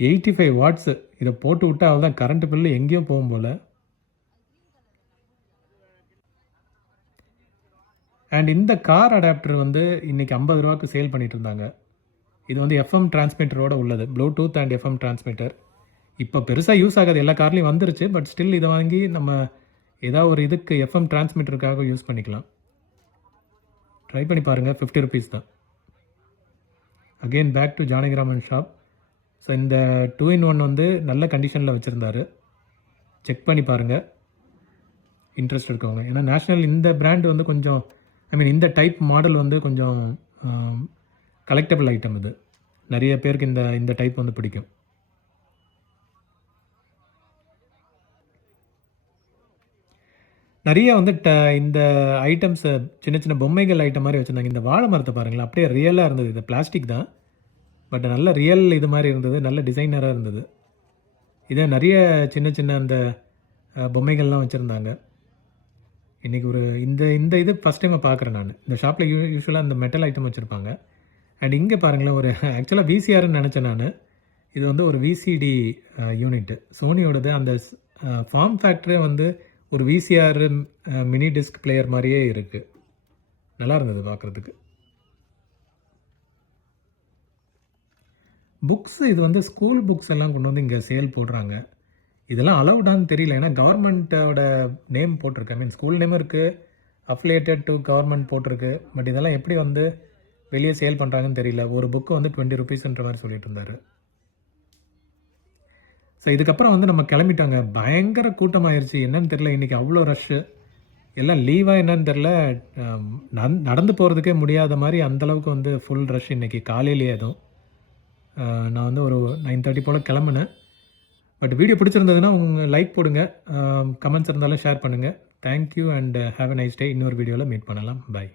85 வாட்ஸு. இதை போட்டு விட்டால் அவள்தான் கரண்ட் பில்லு எங்கேயோ போகும் போல். அண்ட் இந்த கார் அடாப்டர் வந்து இன்றைக்கி 50 ரூபாய்க்கு சேல் பண்ணிகிட்டு இருந்தாங்க. இது வந்து எஃப்எம் டிரான்ஸ்மிட்டரோடு உள்ளது, ப்ளூடூத் அண்ட் எஃப்எம் டிரான்ஸ்மிட்டர். இப்போ பெருசாக யூஸ் ஆகாது, எல்லா கார்லேயும் வந்துருச்சு. பட் ஸ்டில் இதை வாங்கி நம்ம ஏதாவது ஒரு இதுக்கு எஃப்எம் டிரான்ஸ்மிட்டருக்காக யூஸ் பண்ணிக்கலாம். ட்ரை பண்ணி பாருங்கள், 50 ருபீஸ் தான். Again back to Janakiraman shop. So இந்த 2-in-1 வந்து நல்ல கண்டிஷனில் வச்சுருந்தாரு. செக் பண்ணி பாருங்கள் இன்ட்ரெஸ்ட் இருக்கவங்க. ஏன்னா நேஷ்னல் இந்த பிராண்ட் வந்து கொஞ்சம், இந்த டைப் மாடல் வந்து கொஞ்சம் கலெக்டபிள் ஐட்டம். இது நிறைய பேருக்கு இந்த டைப் வந்து பிடிக்கும். நிறைய வந்து இந்த ஐட்டம்ஸை சின்ன சின்ன பொம்மைகள் ஐட்டம் மாதிரி வச்சுருந்தாங்க. இந்த வாழை மரத்தை பாருங்களேன், அப்படியே ரியலாக இருந்தது. இது பிளாஸ்டிக் தான், பட் நல்ல ரியல் இது மாதிரி இருந்தது, நல்ல டிசைனராக இருந்தது. இதே நிறைய சின்ன சின்ன அந்த பொம்மைகள்லாம் வச்சுருந்தாங்க. இன்றைக்கி ஒரு இந்த இது ஃபஸ்ட் டைம் பார்க்குறேன் நான். இந்த ஷாப்பில் யூஸ்வலாக அந்த மெட்டல் ஐட்டம் வச்சுருப்பாங்க. அண்ட் இங்கே பாருங்களேன், ஒரு ஆக்சுவலாக விசிஆர்னு நினச்சேன் நான். இது வந்து ஒரு விசிடி யூனிட்டு, சோனியோடது. அந்த ஃபார்ம் ஃபேக்டரே வந்து ஒரு விசிஆர் மினி டிஸ்க் பிளேயர் மாதிரியே இருக்குது. நல்லா இருந்தது பார்க்குறதுக்கு. புக்ஸ், இது வந்து ஸ்கூல் புக்ஸ் எல்லாம் கொண்டு வந்து இங்கே சேல் போடுறாங்க. இதெல்லாம் அலவுடான்னு தெரியல, ஏன்னா கவர்மெண்ட்டோட நேம் போட்டிருக்கு. ஸ்கூல் நேம் இருக்குது, அஃபிலியேட்டட் டு கவர்மெண்ட் போட்டிருக்கு. பட் இதெல்லாம் எப்படி வந்து வெளியே சேல் பண்ணுறாங்கன்னு தெரியல. ஒரு புக்கு வந்து 20 ருபீஸ்ன்ற மாதிரி சொல்லிட்டு இருந்தார். ஸோ இதுக்கப்புறம் வந்து நம்ம கிளம்பிட்டாங்க. பயங்கர கூட்டமாயிருச்சு, என்னன்னு தெரில. இன்றைக்கி அவ்வளோ ரஷ்ஷு, எல்லாம் லீவாக என்னன்னு தெரில. நடந்து போகிறதுக்கே முடியாத மாதிரி அந்தளவுக்கு வந்து ஃபுல் ரஷ் இன்றைக்கி காலையிலேயே. அதுவும் நான் வந்து ஒரு 9:30 போல் கிளம்புனேன். பட் வீடியோ பிடிச்சிருந்ததுன்னா உங்கள் லைக் போடுங்க, கமெண்ட்ஸ் இருந்தாலும் ஷேர் பண்ணுங்கள். Thank you and have a nice day. இன்னொரு வீடியோவில் மீட் பண்ணலாம். பை.